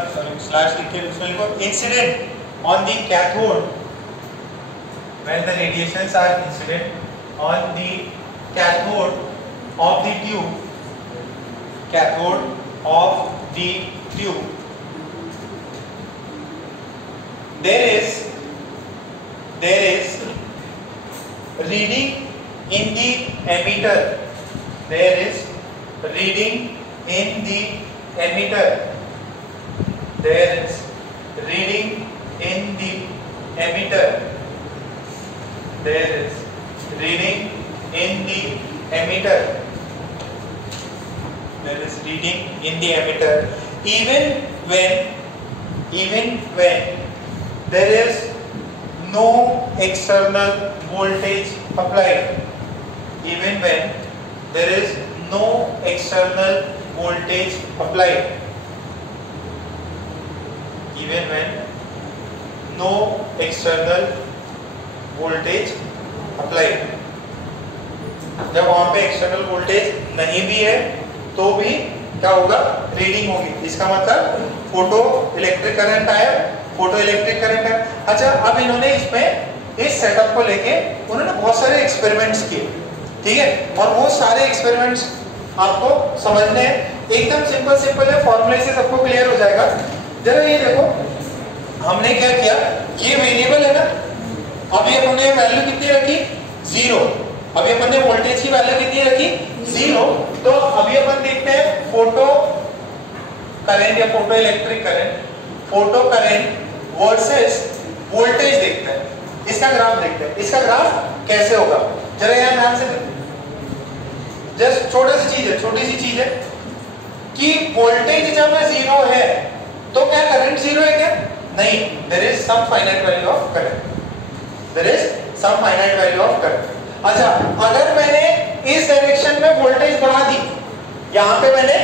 स्लैश लिख के उसमें लिखो incident on the cathode, when the radiations are incident on the cathode of the tube, there is reading in the emitter. There is reading in the emitter. There is reading in the emitter. There is reading in the emitter. There is reading in the emitter. Even when there is no external voltage applied. Even when there is no external voltage applied. Even when no external voltage applied. जब वहां पे external voltage नहीं भी है तो भी क्या होगा, रीडिंग होगी। इसका मतलब फोटो इलेक्ट्रिक करंट आया, फोटो इलेक्ट्रिक करंट है। अच्छा, अब इन्होंने इसमें इस सेटअप को लेके उन्होंने बहुत सारे एक्सपेरिमेंट्स किए, ठीक है, और वो सारे एक्सपेरिमेंट्स आपको समझने हैं। एकदम सिंपल है, फॉर्मूले से सबको क्लियर हो जाएगा। जरा ये देखो, हमने क्या किया, ये वेरिएबल है ना, अभी हमने वैल्यू कितनी रखी, 0। अभी अपन ने वोल्टेज की वैल्यू कितनी रखी, 0। तो अभी अपन देखते हैं फोटो करंट या photo electric current, photo current versus voltage देखते हैं। इसका ग्राफ देखते हैं। इसका ग्राफ कैसे होगा, जरा यहाँ ध्यान से देखते। जस्ट छोटी सी चीज है कि वोल्टेज जब 0 है तो क्या करंट 0 है क्या, नहीं, there is some finite value of current, there is some finite value of current. अच्छा, अगर मैंने इस डायरेक्शन में वोल्टेज बढ़ा दी, यहाँ पे मैंने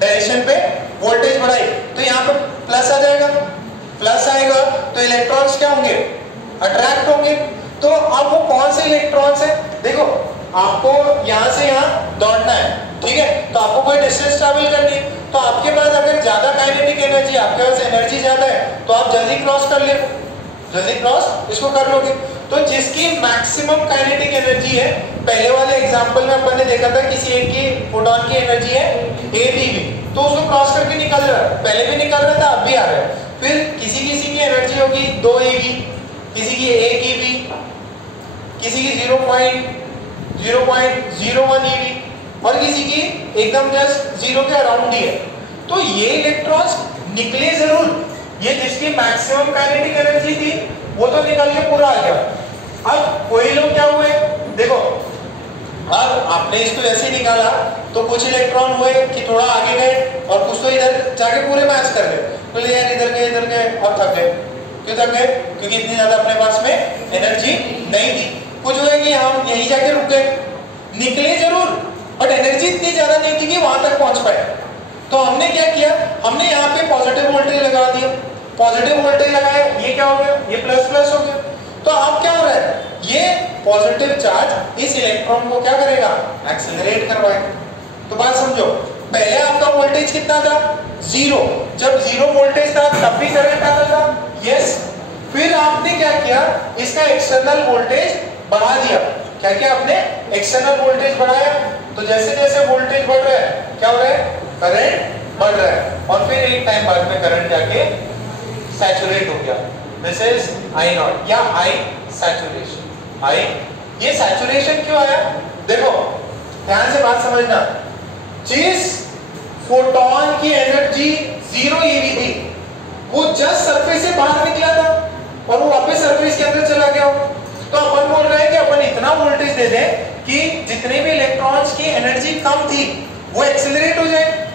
डायरेक्शन पे वोल्टेज बढ़ाई, तो यहाँ पे प्लस आ जाएगा, प्लस आएगा तो इलेक्ट्रॉन्स क्या होंगे, अट्रैक्ट होंगे। तो अब वो कौन से इलेक्ट्रॉन्स है, देखो आपको यहाँ से यहाँ दौड़ना है, ठीक है, तो आपको कोई डिस्टेंस ट्रैवल करनी है, तो आपके पास अगर ज्यादा काइनेटिक एनर्जी, आपके पास एनर्जी ज्यादा है, तो आप जल्दी क्रॉस कर ले, जल्दी क्रॉस इसको कर लोगे। तो जिसकी मैक्सिमम काइनेटिक एनर्जी है, पहले वाले एग्जांपल में अपन ने देखा था किसी एक की फोटॉन की एनर्जी है AeV, तो उसको क्रॉस करके निकल रहा है, पहले भी निकल रहा था, अब भी आ रहा है। फिर किसी की एनर्जी होगी 2 eV, किसी की 1 eV, किसी की 0.01 eV, और किसी की एकदम जस्ट 0 के अराउंड ही है। तो ये इलेक्ट्रॉन्स निकले जरूर, ये जिसकी मैक्सिमम काइनेटिक एनर्जी थी वो तो निकल के पूरा आ गया। अब कोई लोग क्या हुए, देखो अब आपने इसको ऐसे निकाला तो कुछ इलेक्ट्रॉन हुए कि थोड़ा आगे गए और कुछ तो इधर जाके पूरे मैच कर गए, तो यार इधर गए और थक गए। क्यों थक गए, क्योंकि इतनी ज्यादा अपने पास में एनर्जी नहीं थी। कुछ हुए कि हम यहीं जाके रुक गए, निकले जरूर बट एनर्जी इतनी ज्यादा नहीं थी कि वहां तक पहुंच पाए। तो हमने क्या किया, हमने यहाँ पे पॉजिटिव वोल्टेज लगा दिया, पॉजिटिव वोल्टेज लगाया, ये क्या हो गया, ये प्लस प्लस हो गया। तो अब क्या हो रहा है, ये पॉजिटिव चार्ज इस इलेक्ट्रॉन को क्या करेगा, एक्सेलरेट करवाएगा। तो बात समझो, पहले आपका वोल्टेज कितना था, 0। जब 0 वोल्टेज था तब भी करंट आता था, यस। फिर आपने क्या किया, इसका एक्सटर्नल वोल्टेज बढ़ा दिया। क्या किया आपने, एक्सटर्नल वोल्टेज बढ़ाया। तो जैसे जैसे वोल्टेज बढ़ रहा है क्या हो रहा है, करंट बढ़ रहा है, और फिर एक टाइम बाद में करंट जाके सैचुरेट हो गया। दिस इज I0 या I सैचुरेशन। ये सैचुरेशन क्यों आया, देखो ध्यान से बात समझना। जिस फोटोन की एनर्जी 0 eV थी, वो जस्ट सरफेस से बाहर निकला था और वो वापस सरफेस के अंदर चला गया। तो अपन बोल रहे हैं कि अपन इतना वोल्टेज दे दें कि जितने भी इलेक्ट्रॉन्स की एनर्जी कम थी वो एक्सेलरेट हो जाए।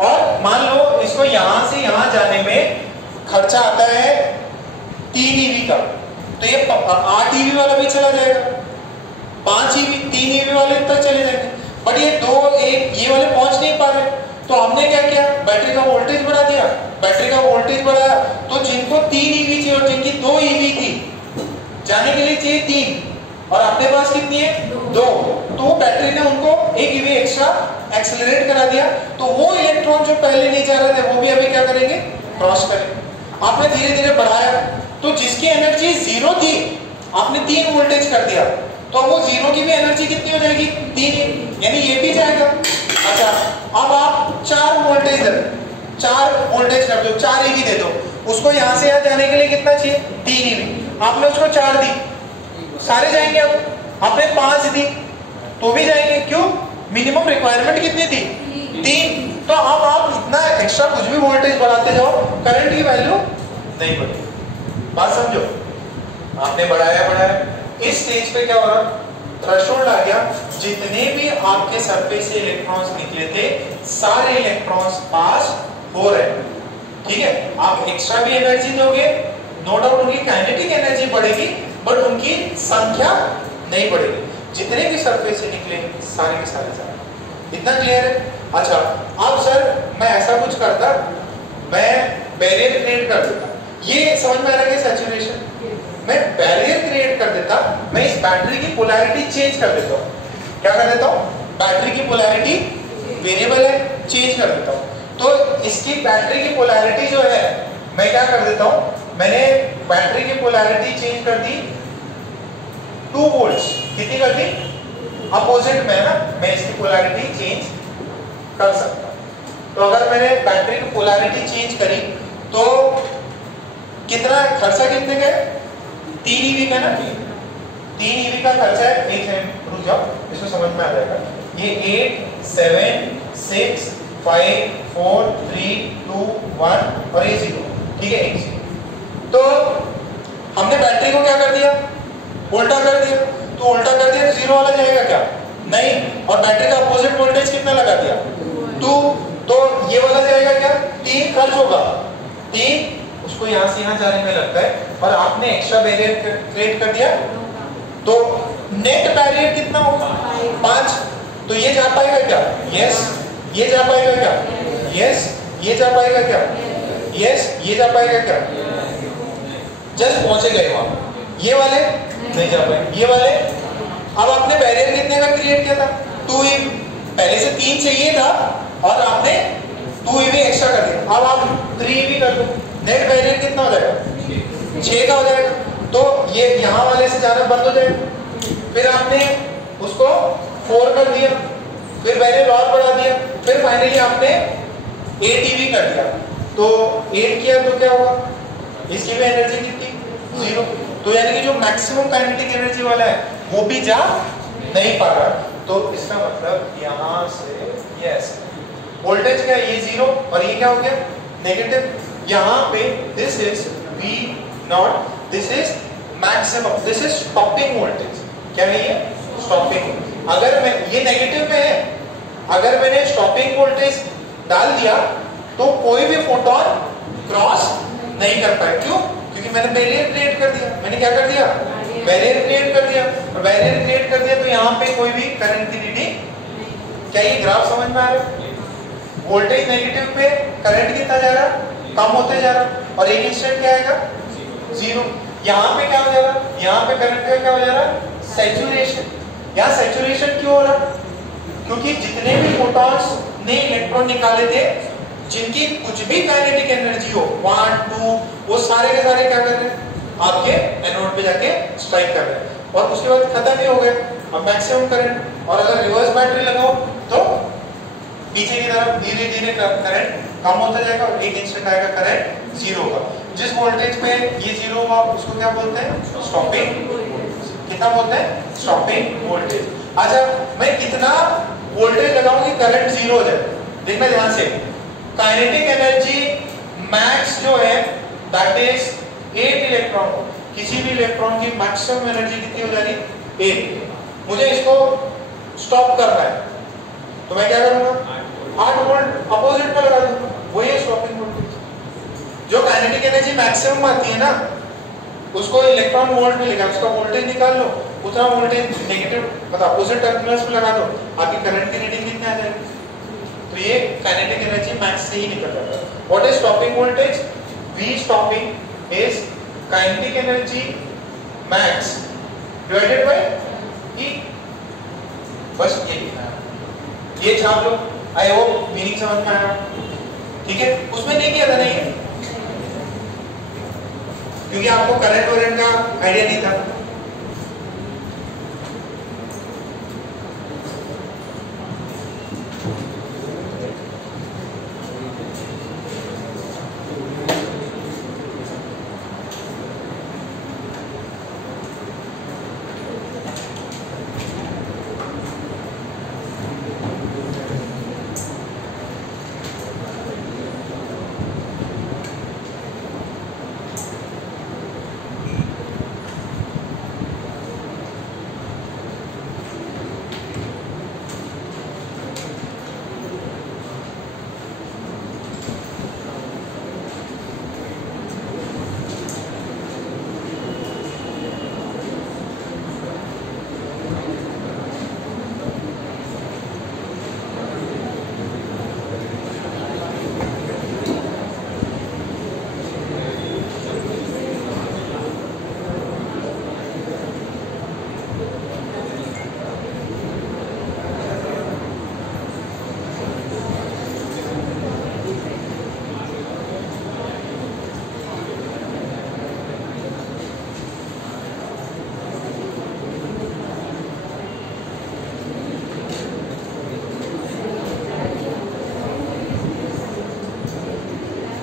और मान लो इसको यहां से यहां जाने में खर्चा आता है 3 eV का, तो ये 8 eV वाला भी चला जाएगा, 5 eV 3 eV वाले तक चले जाएंगे, बट ये 2 1 ये वाले पहुंच नहीं पा रहे। तो हमने क्या किया, बैटरी का वोल्टेज बढ़ा दिया। बैटरी का वोल्टेज बढ़ाया तो जिनको 3 eV थी और जिनकी 2 eV थी, जाने के लिए चाहिए 3 और अपने पास कितनी है 2, तो तो वो बैटरी ने उनको एक ईवी एक्स्ट्रा एक्सेलरेट करा दिया, तो वो इलेक्ट्रॉन जो पहले नहीं जा रहे थे वो भी अभी क्या करेंगे, क्रॉस करेंगे। आपने धीरे धीरे बढ़ाया, तो जिसकी एनर्जी 0 थी आपने 3 वोल्टेज कर दिया, तो वो 0 की भी एनर्जी कितनी हो जाएगी, 3, यानी ये भी जाएगा। अच्छा, अब आप 4 वोल्टेज कर दो, 4 ईवी दे दो, उसको यहाँ से यहाँ जाने के लिए कितना चाहिए, 3 ईवी। आपने उसको 4 दी, सारे जाएंगे। अब आपने 5 दी तो भी जाएंगे, क्यों, मिनिमम रिक्वायरमेंट कितनी थी, 3। तो अब आप इतना एक्स्ट्रा कुछ भी वोल्टेज बढ़ाते जाओ, करंट की वैल्यू नहीं बढ़ेगी। बात समझो, आपने बढ़ाया, इस स्टेज पे क्या हो रहा, थ्रेशोल्ड आ गया, जितने भी आपके सरफेस से इलेक्ट्रॉन्स निकले थे सारे इलेक्ट्रॉन्स पास हो रहे हैं, ठीक है। आप एक्स्ट्रा भी एनर्जी दोगे, नो डाउट उनकी काइनेटिक एनर्जी बढ़ेगी, बट उनकी संख्या नहीं बढ़ेगी। जितने भी सरफेस से निकले सारे के सारे जाए। इतना क्लियर है? अच्छा, अब सर मैं ऐसा कुछ करता, मैं बैरियर क्रिएट कर देता, ये समझ में आ रहा है कि सैचुरेशन, मैं बैरियर क्रिएट कर देता, मैं इस बैटरी की पोलैरिटी चेंज कर देता हूँ। क्या कर देता हूँ, बैटरी की पोलैरिटी वेरिएबल है, चेंज कर देता हूँ। तो इसकी बैटरी की पोलैरिटी जो है मैं क्या कर देता हूँ, मैंने बैटरी की पोलैरिटी चेंज कर दी 2 वोल्ट्स, कितनी कर दी, अपोजिट में ना, मैं इसकी पोलैरिटी चेंज कर सकता हूं। तो अगर मैंने बैटरी की पोलैरिटी चेंज करी तो कितना खर्चा, कितने का, 3 ईवी का ना, 3 ईवी का खर्चा है। एक सेकंड रुक जाओ, इसको समझ में आ जाएगा। ये 8 7 6 5 4 3 2 1 और ये 0, ठीक है, 1 0। तो हमने बैटरी को क्या कर दिया, उल्टा कर दिया, तो उल्टा कर दिया तो 0 वाला जाएगा क्या, नहीं, और बैटरी का अपोजिट वोल्टेज कितना लगा दिया, 2, तो ये वाला जाएगा क्या, 3 खर्च होगा, 3 उसको यहाँ से यहाँ जाने में लगता है, और आपने एक्स्ट्रा बैरियर क्रिएट कर दिया, तो नेट बैरियर कितना होगा, 5। तो ये जा पाएगा क्या, यस, ये जा पाएगा क्या, यस, ये जा पाएगा क्या, यस, ये जा पाएगा क्या, जस्ट पहुंचे गए वहां। ये वाले नहीं जा पाए, ये वाले। अब आपने बैरियर कितने का क्रिएट किया था, 2 ईवी, पहले से 3 चाहिए था और आपने 2 ईवी एक्स्ट्रा कर दिया, अब आप 3 ईवी कर दो, नेट बैरियर कितना हो जाएगा, 6 का हो जाएगा। तो ये यहाँ वाले से जाना बंद हो जाएगा। फिर आपने उसको 4 कर दिया, फिर बैरियर और बढ़ा दिया, फिर फाइनली आपने 8 ईवी कर दिया। तो 8 किया तो क्या हुआ, इसकी भी एनर्जी कितनी, 0। तो यानी कि जो मैक्सिमम काइनेटिक एनर्जी वाला है वो भी जा नहीं पा रहा। तो इसका मतलब यहाँ से यस, वोल्टेज क्या है, ये 0 और ये क्या हो गया, नेगेटिव। यहाँ पे this is V not, this is maximum, this is stopping voltage. क्या है ये, स्टॉपिंग। अगर मैं, ये नेगेटिव में है, अगर मैंने स्टॉपिंग वोल्टेज डाल दिया तो कोई भी फोटोन क्रॉस नहीं कर पाए। क्यों, क्योंकि मैंने बैरियर क्रिएट कर दिया। मैंने क्या कर दिया, बैरियर क्रिएट कर दिया, और बैरियर क्रिएट कर दिया तो यहाँ पे कोई भी करंट की रीडिंग, क्या ये ग्राफ समझ में आ रहा है, वोल्टेज नेगेटिव पे करंट कितना जा रहा है, कम होते जा रहा, और एक इंस्टेंट क्या आएगा, 0। यहाँ पे क्या हो जा रहा, यहाँ पे करंट का क्या हो जा रहा, सैचुरेशन। यहाँ सैचुरेशन क्यों हो रहा, क्योंकि जितने भी फोटॉन्स ने इलेक्ट्रॉन निकाले थे, जिनकी कुछ भी काइनेटिक एनर्जी हो 1 2, वो सारे के सारे क्या कर रहे हैं, आपके एनोड पे जाके स्ट्राइक कर रहे हैं, और उसके बाद खत्म ही हो गए, अब मैक्सिमम करंट। और अगर रिवर्स बैटरी लगाओ तो पीछे की तरफ धीरे धीरे करंट कम होता जाएगा, और एक इंस्टेंट आएगा करंट 0 होगा। जिस वोल्टेज पे ये 0 होगा उसको क्या बोलते हैं, स्टॉपिंग। कितना बोलते हैं, स्टॉपिंग वोल्टेज। अच्छा, मैं कितना वोल्टेज लगाऊं कि करंट 0 हो जाए, देखना ध्यान से। काइनेटिक एनर्जी मैक्स जो है दैट इज 8 इलेक्ट्रॉन। किसी भी इलेक्ट्रॉन की मैक्सिमम एनर्जी कितनी हो जा रही, 8। मुझे इसको स्टॉप करना है तो मैं क्या करूंगा, 8 वोल्ट अपोजिट पर लगा दूंगा, वही है स्टॉपिंग वोल्टेज। जो काइनेटिक एनर्जी मैक्सिमम आती है ना, उसको इलेक्ट्रॉन वोल्ट में लिखा, उसका वोल्टेज निकाल लो, उतना वोल्टेज नेगेटिव मतलब अपोजिट टर्मिनल्स पे लगा दो, आपकी करंट की रीडिंग कितनी आ जाएगी। तो ये काइनेटिक एनर्जी मैक्स से ही निकल जाता है। What is stopping voltage, V stopping is kinetic energy max divided bye E। बस ये लिखना है, ये छाप लो। आई होप मीनिंग समझ में आया, ठीक है। उसमें नहीं किया था, नहीं है, क्योंकि आपको करंट वरेंट का आइडिया नहीं था।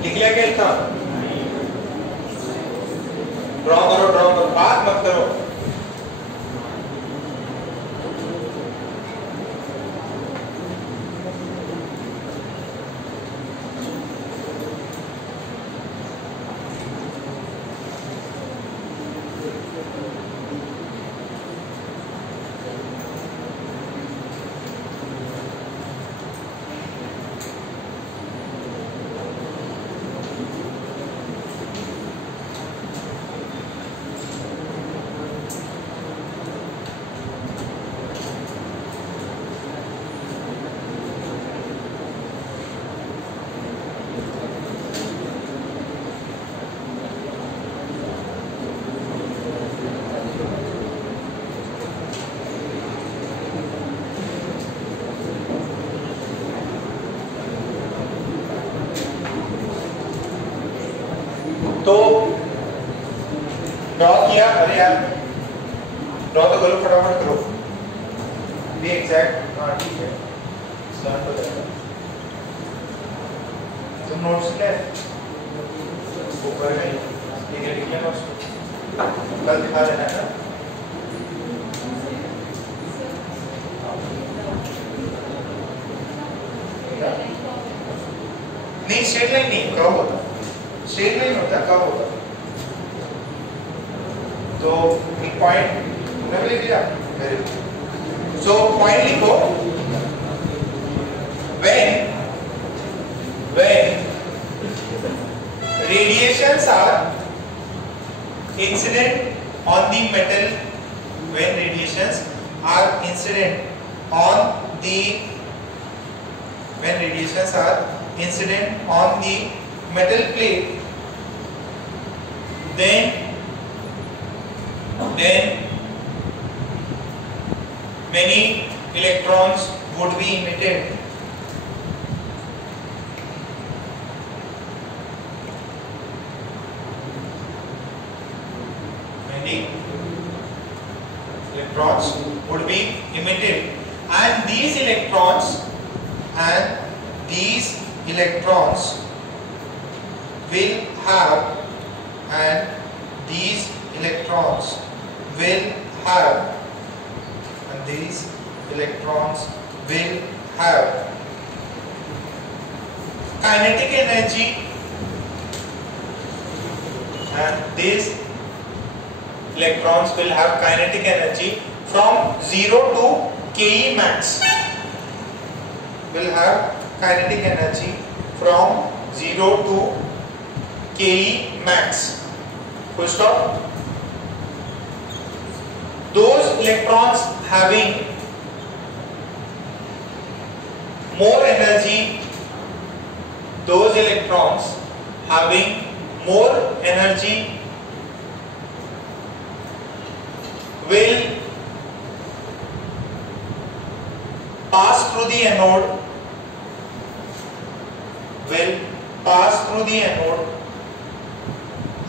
लिख लिया क्या लिखा? ड्रॉ करो, बात मत करो। तो ड्रॉ किया, अरे यार ड्रॉ तो करो, फटाफट करो, बी एग्जैक्ट। हाँ ठीक है, स्टार्ट हो जाएगा। तुम नोट्स ले ऊपर में ये लिख लिया नोट्स, कल दिखा देना है ना। नहीं स्ट्रेट लाइन नहीं, कर्व होता, स्ट्रेट लाइन होता, कर्व होता। तो एक पॉइंट मैंने लिख लिया, वेरी गुड। सो पॉइंट लिखो, when radiations are incident on the metal, when radiations are incident on the, when radiations are incident on the metal plate, then many electrons would be emitted. Many electrons would be emitted, and these electrons will have, and these electrons will have, and these electrons will have kinetic energy, and these electrons will have kinetic energy from 0 to Ke max, will have kinetic energy from 0 to Ke max. Full stop. Those electrons having more energy, those electrons having more energy will through the anode, will pass through the anode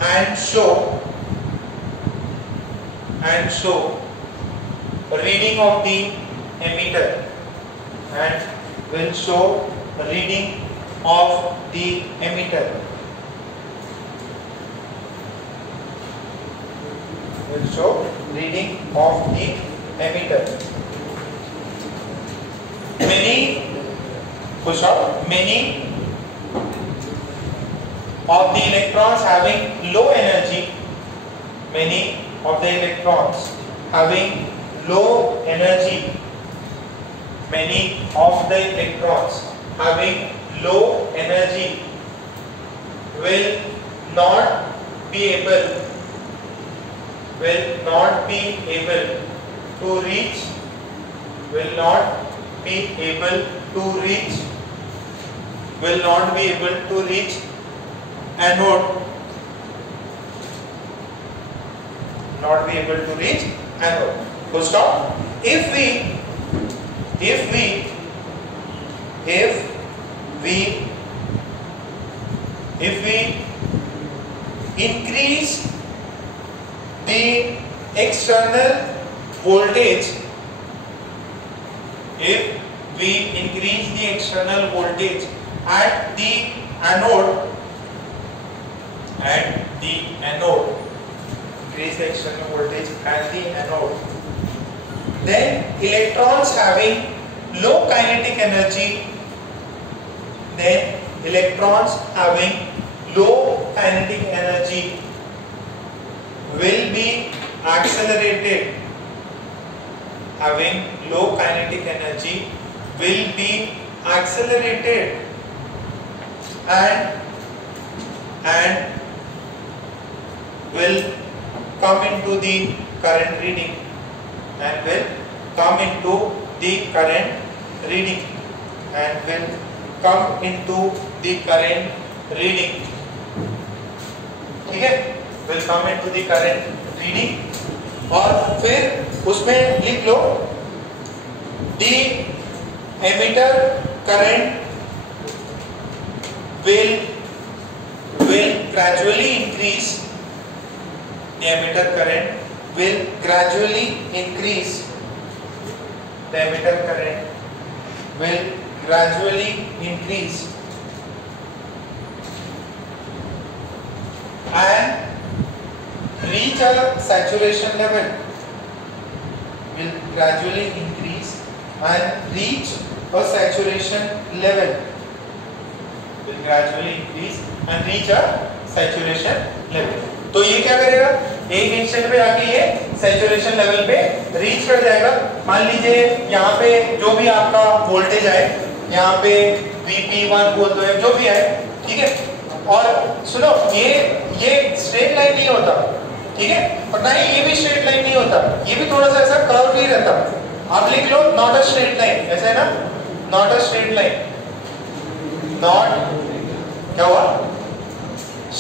and show reading of the emitter, and will show reading of the emitter. Will show reading of the emitter. Many of the electrons having low energy, many of the electrons having low energy, many of the electrons having low energy will not be able to reach anode, full stop. If we increase the external voltage, at the anode, then electrons having low kinetic energy, will be accelerated, and will come into the current reading, ठीक है, will come into the current reading. और फिर उसमें लिख लो the emitter current will gradually increase, and reach a saturation level, तो ये क्या करेगा, एक इंस्टेंट पे आके ये सैचुरेशन लेवल पे रीच कर जाएगा. मान लीजिए यहाँ पे जो भी आपका वोल्टेज है, यहाँ पे VP1 बोल दो, जो भी है, ठीक है. और सुनो, ये स्ट्रेट लाइन नहीं होता, ठीक है, और ना ही ये भी स्ट्रेट लाइन नहीं होता, ये भी थोड़ा सा ऐसा कर्व ही रहता. आप लिख लो नॉट अ स्ट्रेट लाइन, ऐसा है ना, not a straight line, not, क्या हुआ,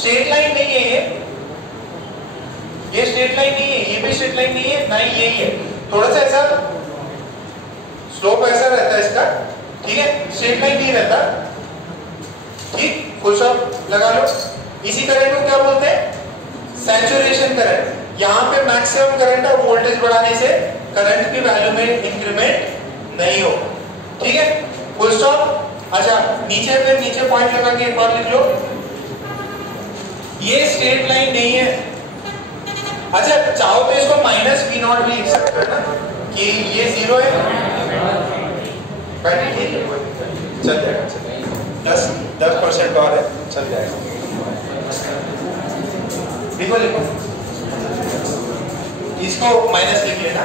स्ट्रेट लाइन नहीं है ये स्ट्रेट लाइन नहीं है, ये भी स्ट्रेट लाइन नहीं है, ना ही यही है, थोड़ा सा ऐसा स्लोप ऐसा रहता है इसका, ठीक है, स्ट्रेट लाइन नहीं रहता. ठीक, फुल स्टॉप लगा लो. इसी करंट को क्या बोलते हैं, सैचुरेशन करंट. यहाँ पे मैक्सिमम करंट और वोल्टेज बढ़ाने से करंट की वैल्यू में इंक्रीमेंट नहीं हो. ठीक है, फुल स्टॉप. अच्छा, नीचे पॉइंट लगा के एक और लिख लो, ये स्ट्रेट लाइन नहीं है. अच्छा, चाहो तो इसको -V0 भी लिख सकते हैं ना, कि ये 0 है, ठीक है, चल जाएगा, 10% और है, चल जाएगा. लिखो, इसको माइनस लिख लेना,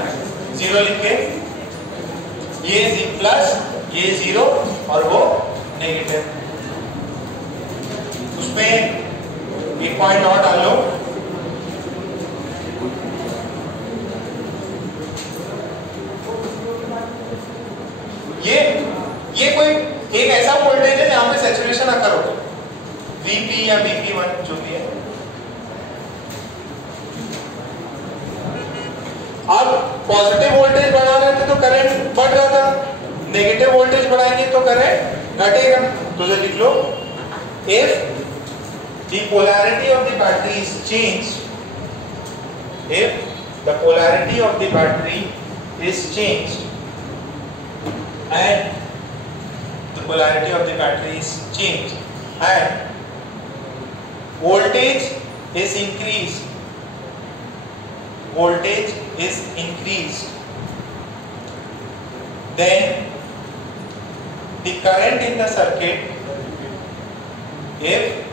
0 लिख के, ये प्लस, ये 0 और वो नेगेटिव. उसमें एक पॉइंट और डाल लो. ये कोई एक ऐसा वोल्टेज है जहां पे सैचुरेशन अकर होगा, VP या VP1 जो भी है. अब पॉजिटिव वोल्टेज बढ़ा रहे थे तो करंट बढ़ रहा था, नेगेटिव वोल्टेज बढ़ाएंगे तो करंट घटेगा। तो लिख लो if the polarity of the battery is changed, if the polarity of the battery is changed and the polarity of the battery is changed and voltage is increased, voltage is increased, then the current in the circuit, if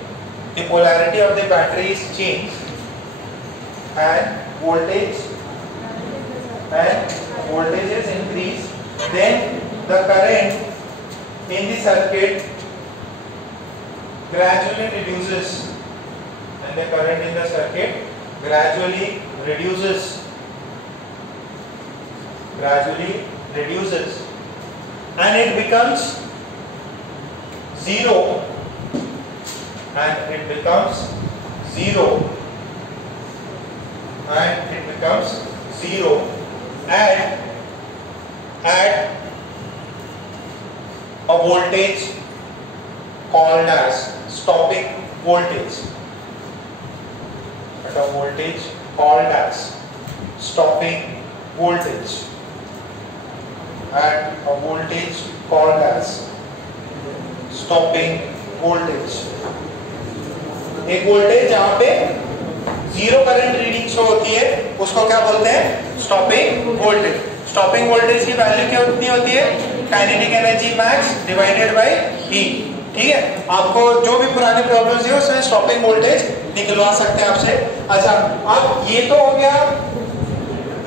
the polarity of the battery is changed and voltage is increased, then the current in the circuit gradually reduces, and the current in the circuit gradually reduces, and it becomes zero, and it becomes zero and at a voltage called as stopping voltage, at a voltage called as stopping voltage, at a voltage called as stopping voltage। एक voltage जहां पे zero current reading show होती है उसको क्या बोलते हैं? Stopping voltage. Stopping voltage की वैल्यू क्या कितनी होती है? Kinetic energy max divided by E. ठीक है, आपको जो भी पुराने प्रॉब्लम्स है उसमें स्टॉपिंग वोल्टेज निकलवा सकते हैं आपसे। अच्छा, अब ये तो हो गया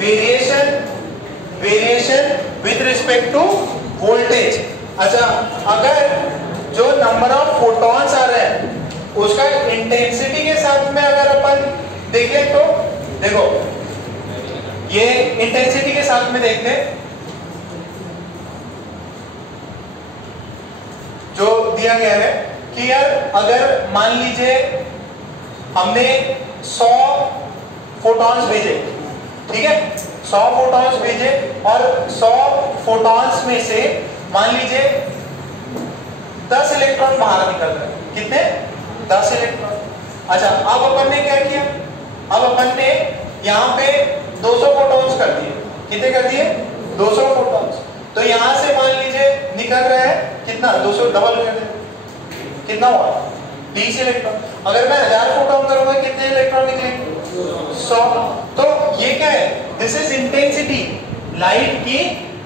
variation with respect to voltage. अच्छा, अगर जो नंबर ऑफ फोटॉन्स आ रहे हैं उसका इंटेंसिटी के साथ में अगर अपन देखें तो देखो, ये इंटेंसिटी के साथ में देखते हैं जो दिया गया है कि यार अगर मान लीजिए हमने 100 फोटॉन्स भेजे, ठीक है, 100 फोटॉन्स भेजे और 100 फोटॉन्स में से मान लीजिए 10 इलेक्ट्रॉन बाहर निकल रहे हैं। कितने? 10 इलेक्ट्रॉन। अच्छा, अब अपन ने क्या किया? अब अपन ने यहाँ पे 200 फोटॉन्स कर दिए। कितने कर दिए? 200 फोटॉन्स। तो यहाँ से मान लीजिए निकल रहा है कितना? 200 डबल कर दे, कितना हुआ? 20 इलेक्ट्रॉन। अगर मैं 1000 फोटॉन करूंगा कितने इलेक्ट्रॉन निकलेंगे? 100। तो ये क्या है? This is intensity. लाइट की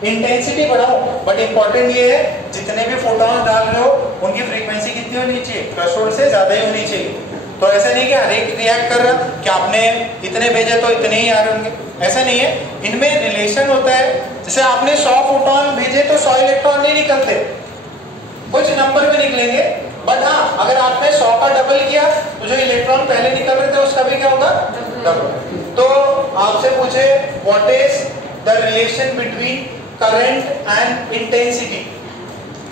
इंटेंसिटी बढ़ाओ, बट इंपॉर्टेंट ये है जितने भी फोटॉन डाल रहे हो उनकी फ्रीक्वेंसी कितनी होनी चाहिए? थ्रेशोल्ड से ज्यादा ही होनी चाहिए। तो ऐसा नहीं कि हर एक रिएक्ट कर रहा कि आपने इतने भेजे तो इतने ही आ रहे होंगे, ऐसा नहीं है। इनमें रिलेशन होता है। जैसे आपने 100 फोटॉन भेजे तो 100 इलेक्ट्रॉन नहीं निकलते, कुछ नंबर में निकलेंगे। बट हाँ, अगर आपने 100 का डबल किया तो जो इलेक्ट्रॉन पहले निकल रहे थे उसका भी क्या होगा? डबल। तो आपसे पूछे what is the relation between current and intensity,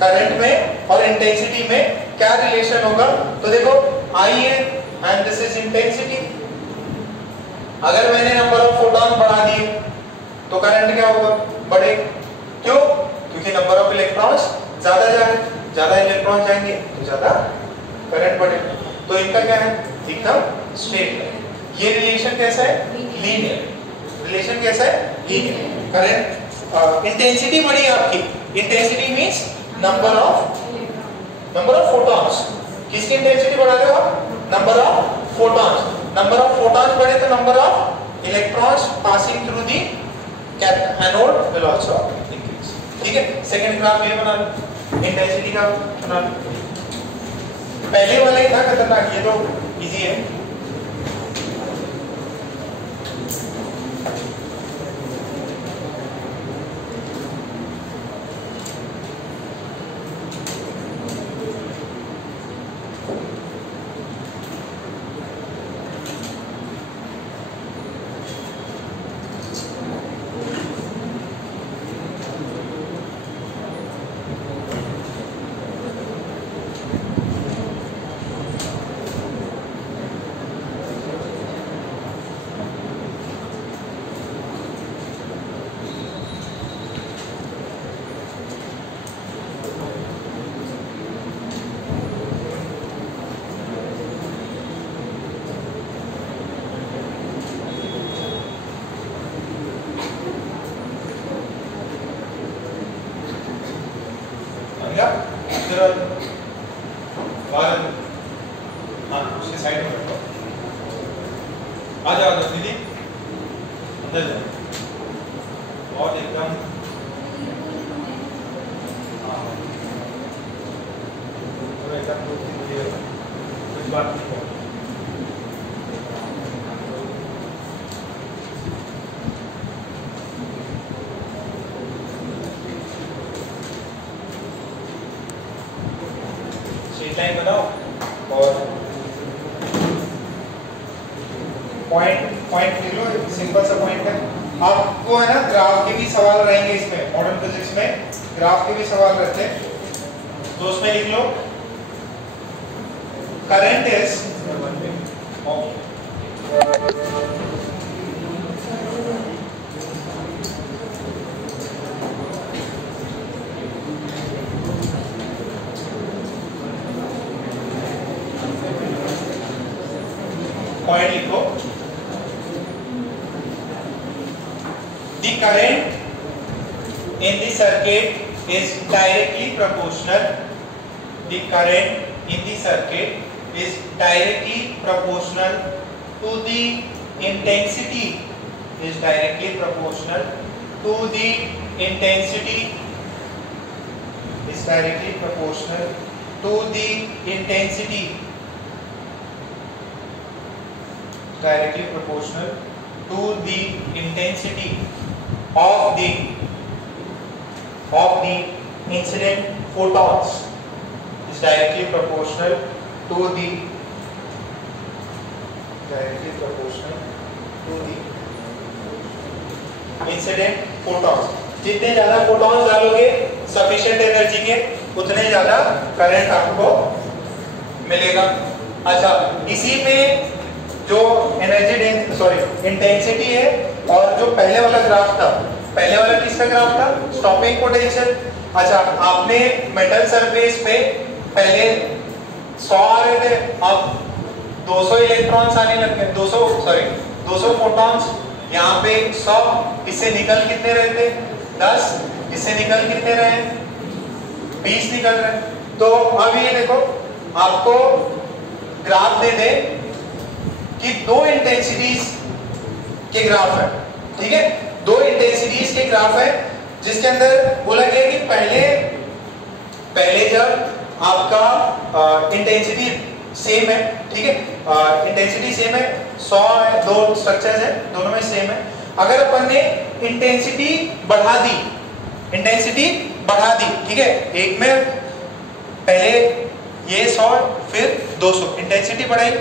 current में और इंटेंसिटी में क्या रिलेशन होगा? तो देखो, आई है एंड दिस इज इंटेंसिटी। अगर मैंने नंबर ऑफ फोटॉन बढ़ा दिए तो करंट क्या होगा? बढ़ेगा। क्यों? क्योंकि नंबर ऑफ इलेक्ट्रॉन्स ज्यादा जा रहे हैं, ज्यादा इलेक्ट्रॉन जाएंगे तो ज्यादा करंट बढ़ेगा। तो इनका क्या है? एकदम स्ट्रेट है। ये रिलेशन कैसा है? लीनियर। रिलेशन कैसा है? लीनियर। करंट इंटेंसिटी बढ़ी आपकी, intensity means number of photons. किसकी इंटेंसिटी बढ़ा रहे हो आप? Number of photons. Number of photons बढ़े तो number of electrons passing through the anode will also increase. ठीक है, सेकंड ग्राफ ये बना लो, इंटेंसिटी का बना लो। पहले वाला ही था खतरनाक, ये तो इजी है। इधर बाहर, हाँ उसके साइड में बैठो, आ जाओ दीदी अंदर जाओ और एकदम एकदम कुछ बात नहीं हो। लाइन बनाओ और पॉइंट लिख लो, सिंपल सा पॉइंट है। आपको है ना ग्राफ के भी सवाल रहेंगे इसमें, मॉडर्न फिजिक्स में ग्राफ के भी सवाल रहते हैं, तो उसमें लिख लो करंट इज पॉइंट लिखो, the current in the circuit is directly proportional, the current in the circuit is directly proportional to the intensity, is directly proportional to the intensity, is directly proportional to the intensity, directly proportional to the intensity of the incident photons, is directly proportional to the incident photons। जितने ज्यादा photons डालोगे sufficient energy के, उतने ज्यादा current आपको मिलेगा। अच्छा, इसी में जो एनर्जी इंटेंसिटी है, और जो पहले वाला ग्राफ था, पहले वाला किसका ग्राफ था? Stopping potential. अच्छा, आपने मेटल सरफेस पे पहले 100 आ रहे थे, अब 200 इलेक्ट्रॉन्स आने लग गए, 200 फोटॉन्स, यहाँ पे 100, इससे निकल कितने रहे थे? 10, इससे निकल कितने रहे? 20 निकल रहे। तो अब ये देखो, आपको ग्राफ दे दे कि दो इंटेंसिटीज के ग्राफ है, ठीक है, दो इंटेंसिटीज के ग्राफ है, जिसके अंदर बोला गया कि पहले जब आपका इंटेंसिटी सेम है, ठीक है, इंटेंसिटी सेम है, 100 है, दो स्ट्रक्चर्स है, दोनों में सेम है। अगर अपन ने इंटेंसिटी बढ़ा दी, ठीक है, एक में पहले ये 100 फिर 200 इंटेंसिटी बढ़ाई,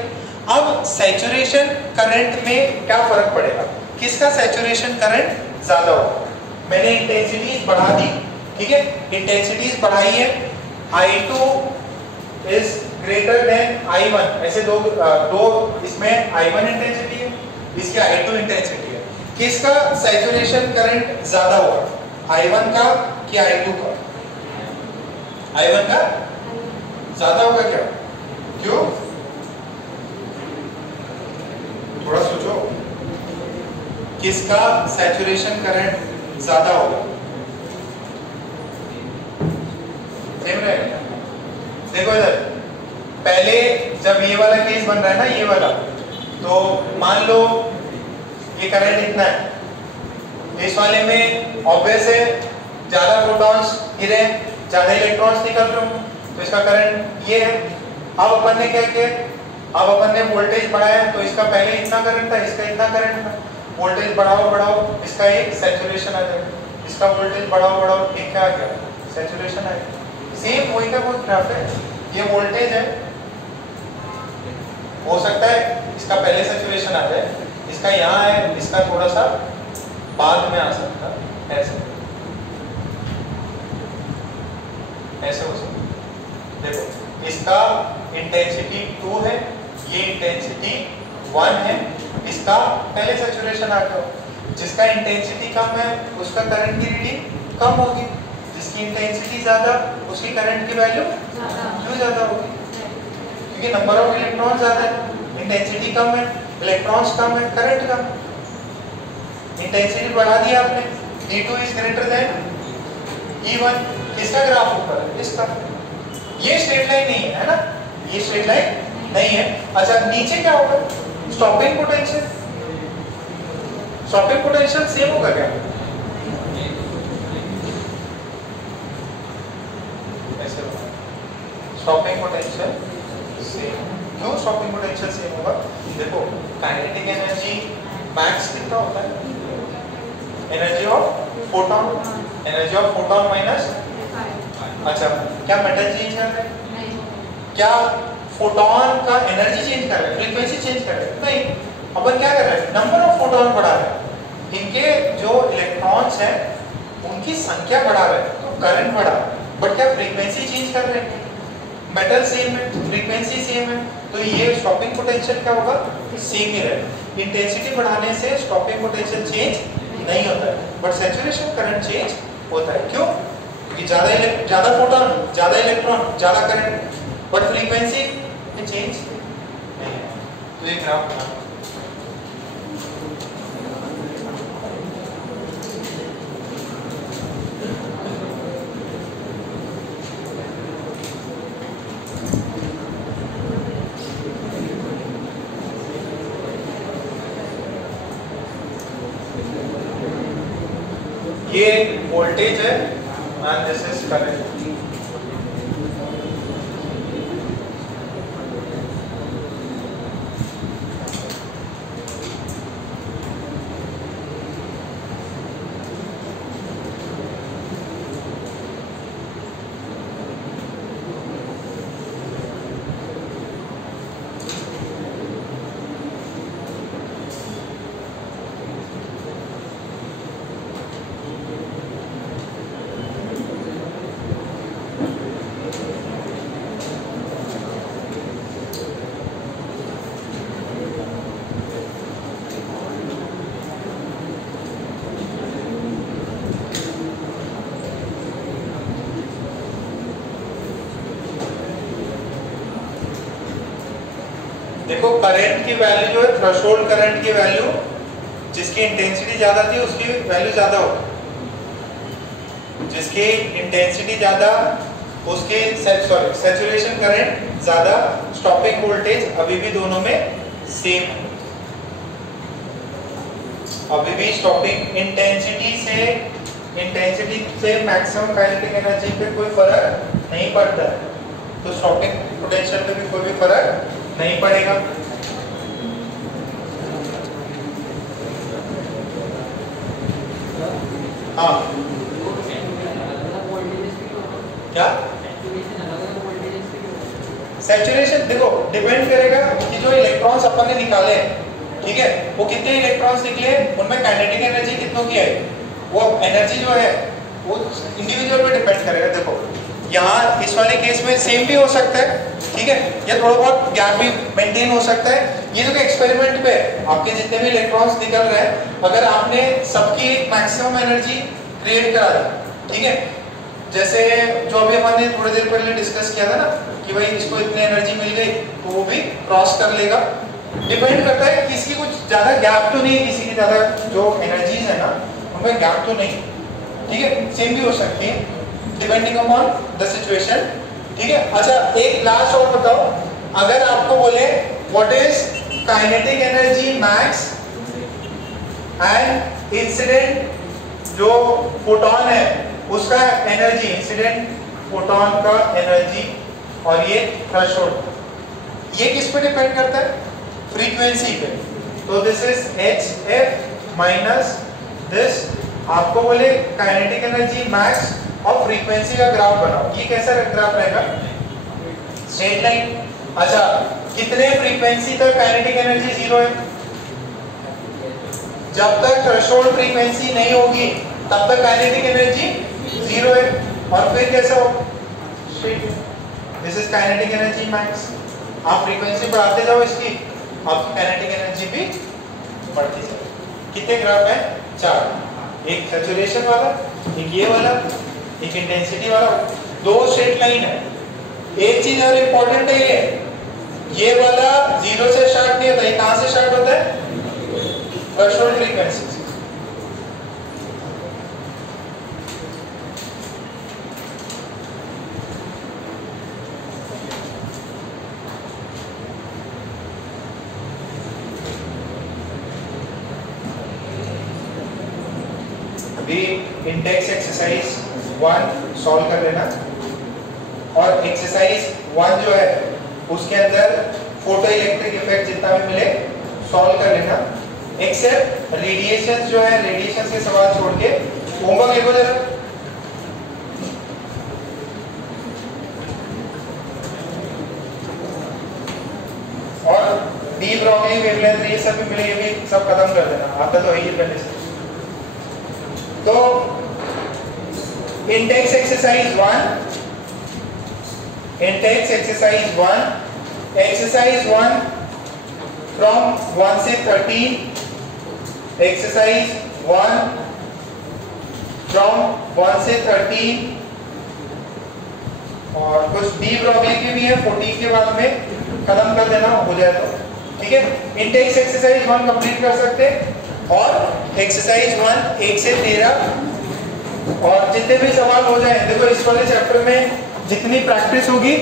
अब सैचुरेशन करंट में क्या फर्क पड़ेगा? किसका सैचुरेशन करंट ज्यादा होगा? मैंने इंटेंसिटीज बढ़ा दी, ठीक है, इंटेंसिटीज बढ़ाई है, I2 is greater than I1, ऐसे दो इसमें I1 इंटेंसिटी है, इसकी I2 इंटेंसिटी है, किसका सैचुरेशन करंट ज्यादा होगा? I1 का कि I2 का? I1 का ज्यादा होगा क्या? क्यों? थोड़ा सोचो, किसका सैचुरेशन करंट ज्यादा होगा? सेम रहेगा। देखो इधर, पहले जब ये वाला केस बन रहा है ना, ये वाला, तो मान लो ये करंट इतना है, इस वाले में ऑब्वियस है ज्यादा प्रोटॉन्स गिरे, ज्यादा इलेक्ट्रॉन्स निकल रहे हो, तो इसका करंट ये है। अब अपन ने क्या किया? अब अपन ने वोल्टेज बढ़ाया, तो इसका पहले इतना करंट था, इसका इतना करंट था, वोल्टेज बढ़ाओ, इसका एक सैचुरेशन आ जाएगा, इसका वोल्टेज बढ़ाओ, एक क्या आ गया? सैचुरेशन आ गया। सेम वही का बहुत ग्राफ है, ये वोल्टेज है, हो सकता है इसका पहले सैचुरेशन आ जाए, इसका यहाँ है, इसका थोड़ा सा बाद में आ सकता है, ऐसे हो सकता है। देखो, इसका इंटेंसिटी 2 है, ये इंटेंसिटी 1 है, इसका पहले सैचुरेशन आ गया। जिसका इंटेंसिटी कम है उसका करंट की रीडिंग कम होगी, जिसकी इंटेंसिटी ज्यादा उसकी करंट की वैल्यू क्यों ज्यादा होगी? क्योंकि नंबर ऑफ इलेक्ट्रॉन ज्यादा है, इंटेंसिटी कम है, इलेक्ट्रॉन्स कम है, करंट कम। इंटेंसिटी बढ़ा दी आपने, E2 is greater than E1, किसका ग्राफ ऊपर है? इसका। ये स्ट्रेट लाइन नहीं है ना, ये स्ट्रेट लाइन नहीं है। अच्छा नीचे क्या होगा, stopping potential, stopping potential same होगा क्या, ऐसे होगा स्टॉपिंग पोटेंशियल सेम। क्यों स्टॉपिंग पोटेंशियल सेम होगा, देखो काइनेटिक एनर्जी मैक्स कितना होता है, energy of photon, energy of photon minus, अच्छा क्या मेटल चेंज कर रहे हैं, क्या फोटॉन का एनर्जी चेंज कर रहे हैं, फ्रीक्वेंसी चेंज कर रहे हैं, नहीं। अपन क्या कर रहे हैं, नंबर ऑफ फोटॉन बढ़ा रहे हैं, इनके जो इलेक्ट्रॉन्स हैं उनकी संख्या बढ़ा रहे हैं, तो करंट बढ़ा, बट क्या फ्रीक्वेंसी चेंज कर रहे हैं, मेटल सेम है, फ्रीक्वेंसी सेम है, तो ये स्टॉपिंग पोटेंशियल क्या होगा, सेम ही रहेगा। इंटेंसिटी बढ़ाने से स्टॉपिंग पोटेंशियल चेंज नहीं होता है, बट सैचुरेशन करंट चेंज होता है। क्यों, क्योंकि ज्यादा फोटॉन, ज्यादा इलेक्ट्रॉन, ज्यादा करंट, बट फ्रीक्वेंसी में चेंज नहीं है। तो ये ग्राफ बना, ये वोल्टेज है एंड दिस इज करंट। देखो करंट की वैल्यू जो है, थ्रेशोल्ड करंट की वैल्यू, जिसकी इंटेंसिटी ज्यादा थी उसकी वैल्यू ज्यादा होगी, जिसकी इंटेंसिटी ज्यादा उसके सैचुरेशन करंट ज्यादा, स्टॉपिंग वोल्टेज अभी भी दोनों में सेम है, अभी भी स्टॉपिंग इंटेंसिटी से मैक्सिमम काइनेटिक एनर्जी पे कोई फर्क नहीं पड़ता है, तो स्टॉपिंग पोटेंशियल पे भी कोई भी फर्क नहीं पड़ेगा। हाँ क्या सैचुरेशन, देखो डिपेंड करेगा कि जो इलेक्ट्रॉन्स अपन ने निकाले हैं, ठीक है, वो कितने इलेक्ट्रॉन्स निकले, उनमें काइनेटिक एनर्जी कितनों की है, वो एनर्जी जो है वो इंडिविजुअल पे डिपेंड करेगा। देखो यहाँ इस वाले केस में सेम भी हो सकता है, ठीक है, या थोड़ा बहुत गैप भी मेंटेन हो सकता है। ये जो एक्सपेरिमेंट पे आपके जितने भी इलेक्ट्रॉन्स निकल रहे हैं, अगर आपने सबकी एक मैक्सिमम एनर्जी क्रिएट करा दी, ठीक है, जैसे जो अभी हमने थोड़ी देर पहले डिस्कस किया था ना कि भाई इसको इतनी एनर्जी मिल गई तो वो भी क्रॉस कर लेगा। डिपेंड करता है, किसी की कुछ ज्यादा गैप तो नहीं, किसी की ज्यादा जो एनर्जीज है ना उनमें गैप तो नहीं, ठीक है, सेम भी हो सकती है डिपेंडिंग अपॉन द सिचुएशन, ठीक है। अच्छा एक लास्ट और बताओ, अगर आपको बोले what is kinetic energy max and incident जो फोटॉन है उसका एनर्जी, इंसिडेंट फोटॉन का एनर्जी, और ये थ्रेशोल्ड, ये किस पे डिपेंड करता है, फ्रीक्वेंसी पे। तो this is H F minus this, आपको बोले काइनेटिक एनर्जी मैक्स और फ्रीक्वेंसी का ग्राफ बनाओ, ये कैसा ग्राफ रहेगा, स्ट्रेट लाइन। अच्छा कितने फ्रीक्वेंसी तक काइनेटिक एनर्जी जीरो है, जब तक थ्रेशोल्ड फ्रीक्वेंसी नहीं होगी तब तक काइनेटिक एनर्जी जीरो है, और फिर कैसा हो, this is kinetic energy max. आप फ्रीक्वेंसी बढ़ाते जाओ इसकी, आपकी काइनेटिक एनर्जी भी बढ़ती जाए। कितने ग्राफ है, 4, एक सैचुरेशन वाला, एक ये वाला, एक इंटेंसिटी वाला, 2 स्ट्रेट लाइन है। एक चीज और इंपॉर्टेंट है, ये वाला 0 से स्टार्ट नहीं होता, ये कहां से स्टार्ट होता है, थ्रेशोल्ड फ्रीक्वेंसी। भी इंडेक्स एक्सरसाइज 1 सॉल्व कर लेना और एक्सरसाइज 1 जो है उसके अंदर फोटो इलेक्ट्रिक इफेक्ट जितना भी मिले सॉल्व कर लेना, एक्सेप्ट रेडिएशन जो है रेडिएशन के सवाल छोड़ के। होमवर्क लिखो जरा। और डी ब्रॉगली वेवलेंथ ये सब भी मिले, ये भी सब खत्म कर देना, आता तो है ही पहले से। तो index exercise 1, index exercise 1, exercise 1 from 1 से 13, एक्सरसाइज 1 फ्रॉम 1 से 13 और कुछ डी ब्रॉगली के भी है 14 के बाद में खत्म कर देना हो जाए तो ठीक है। इंडेक्स एक्सरसाइज 1 कंप्लीट कर सकते हैं और एक्सरसाइज 1 1 से 13 और जितने भी सवाल हो जाए, देखो इस वाले चैप्टर में जितनी प्रैक्टिस होगी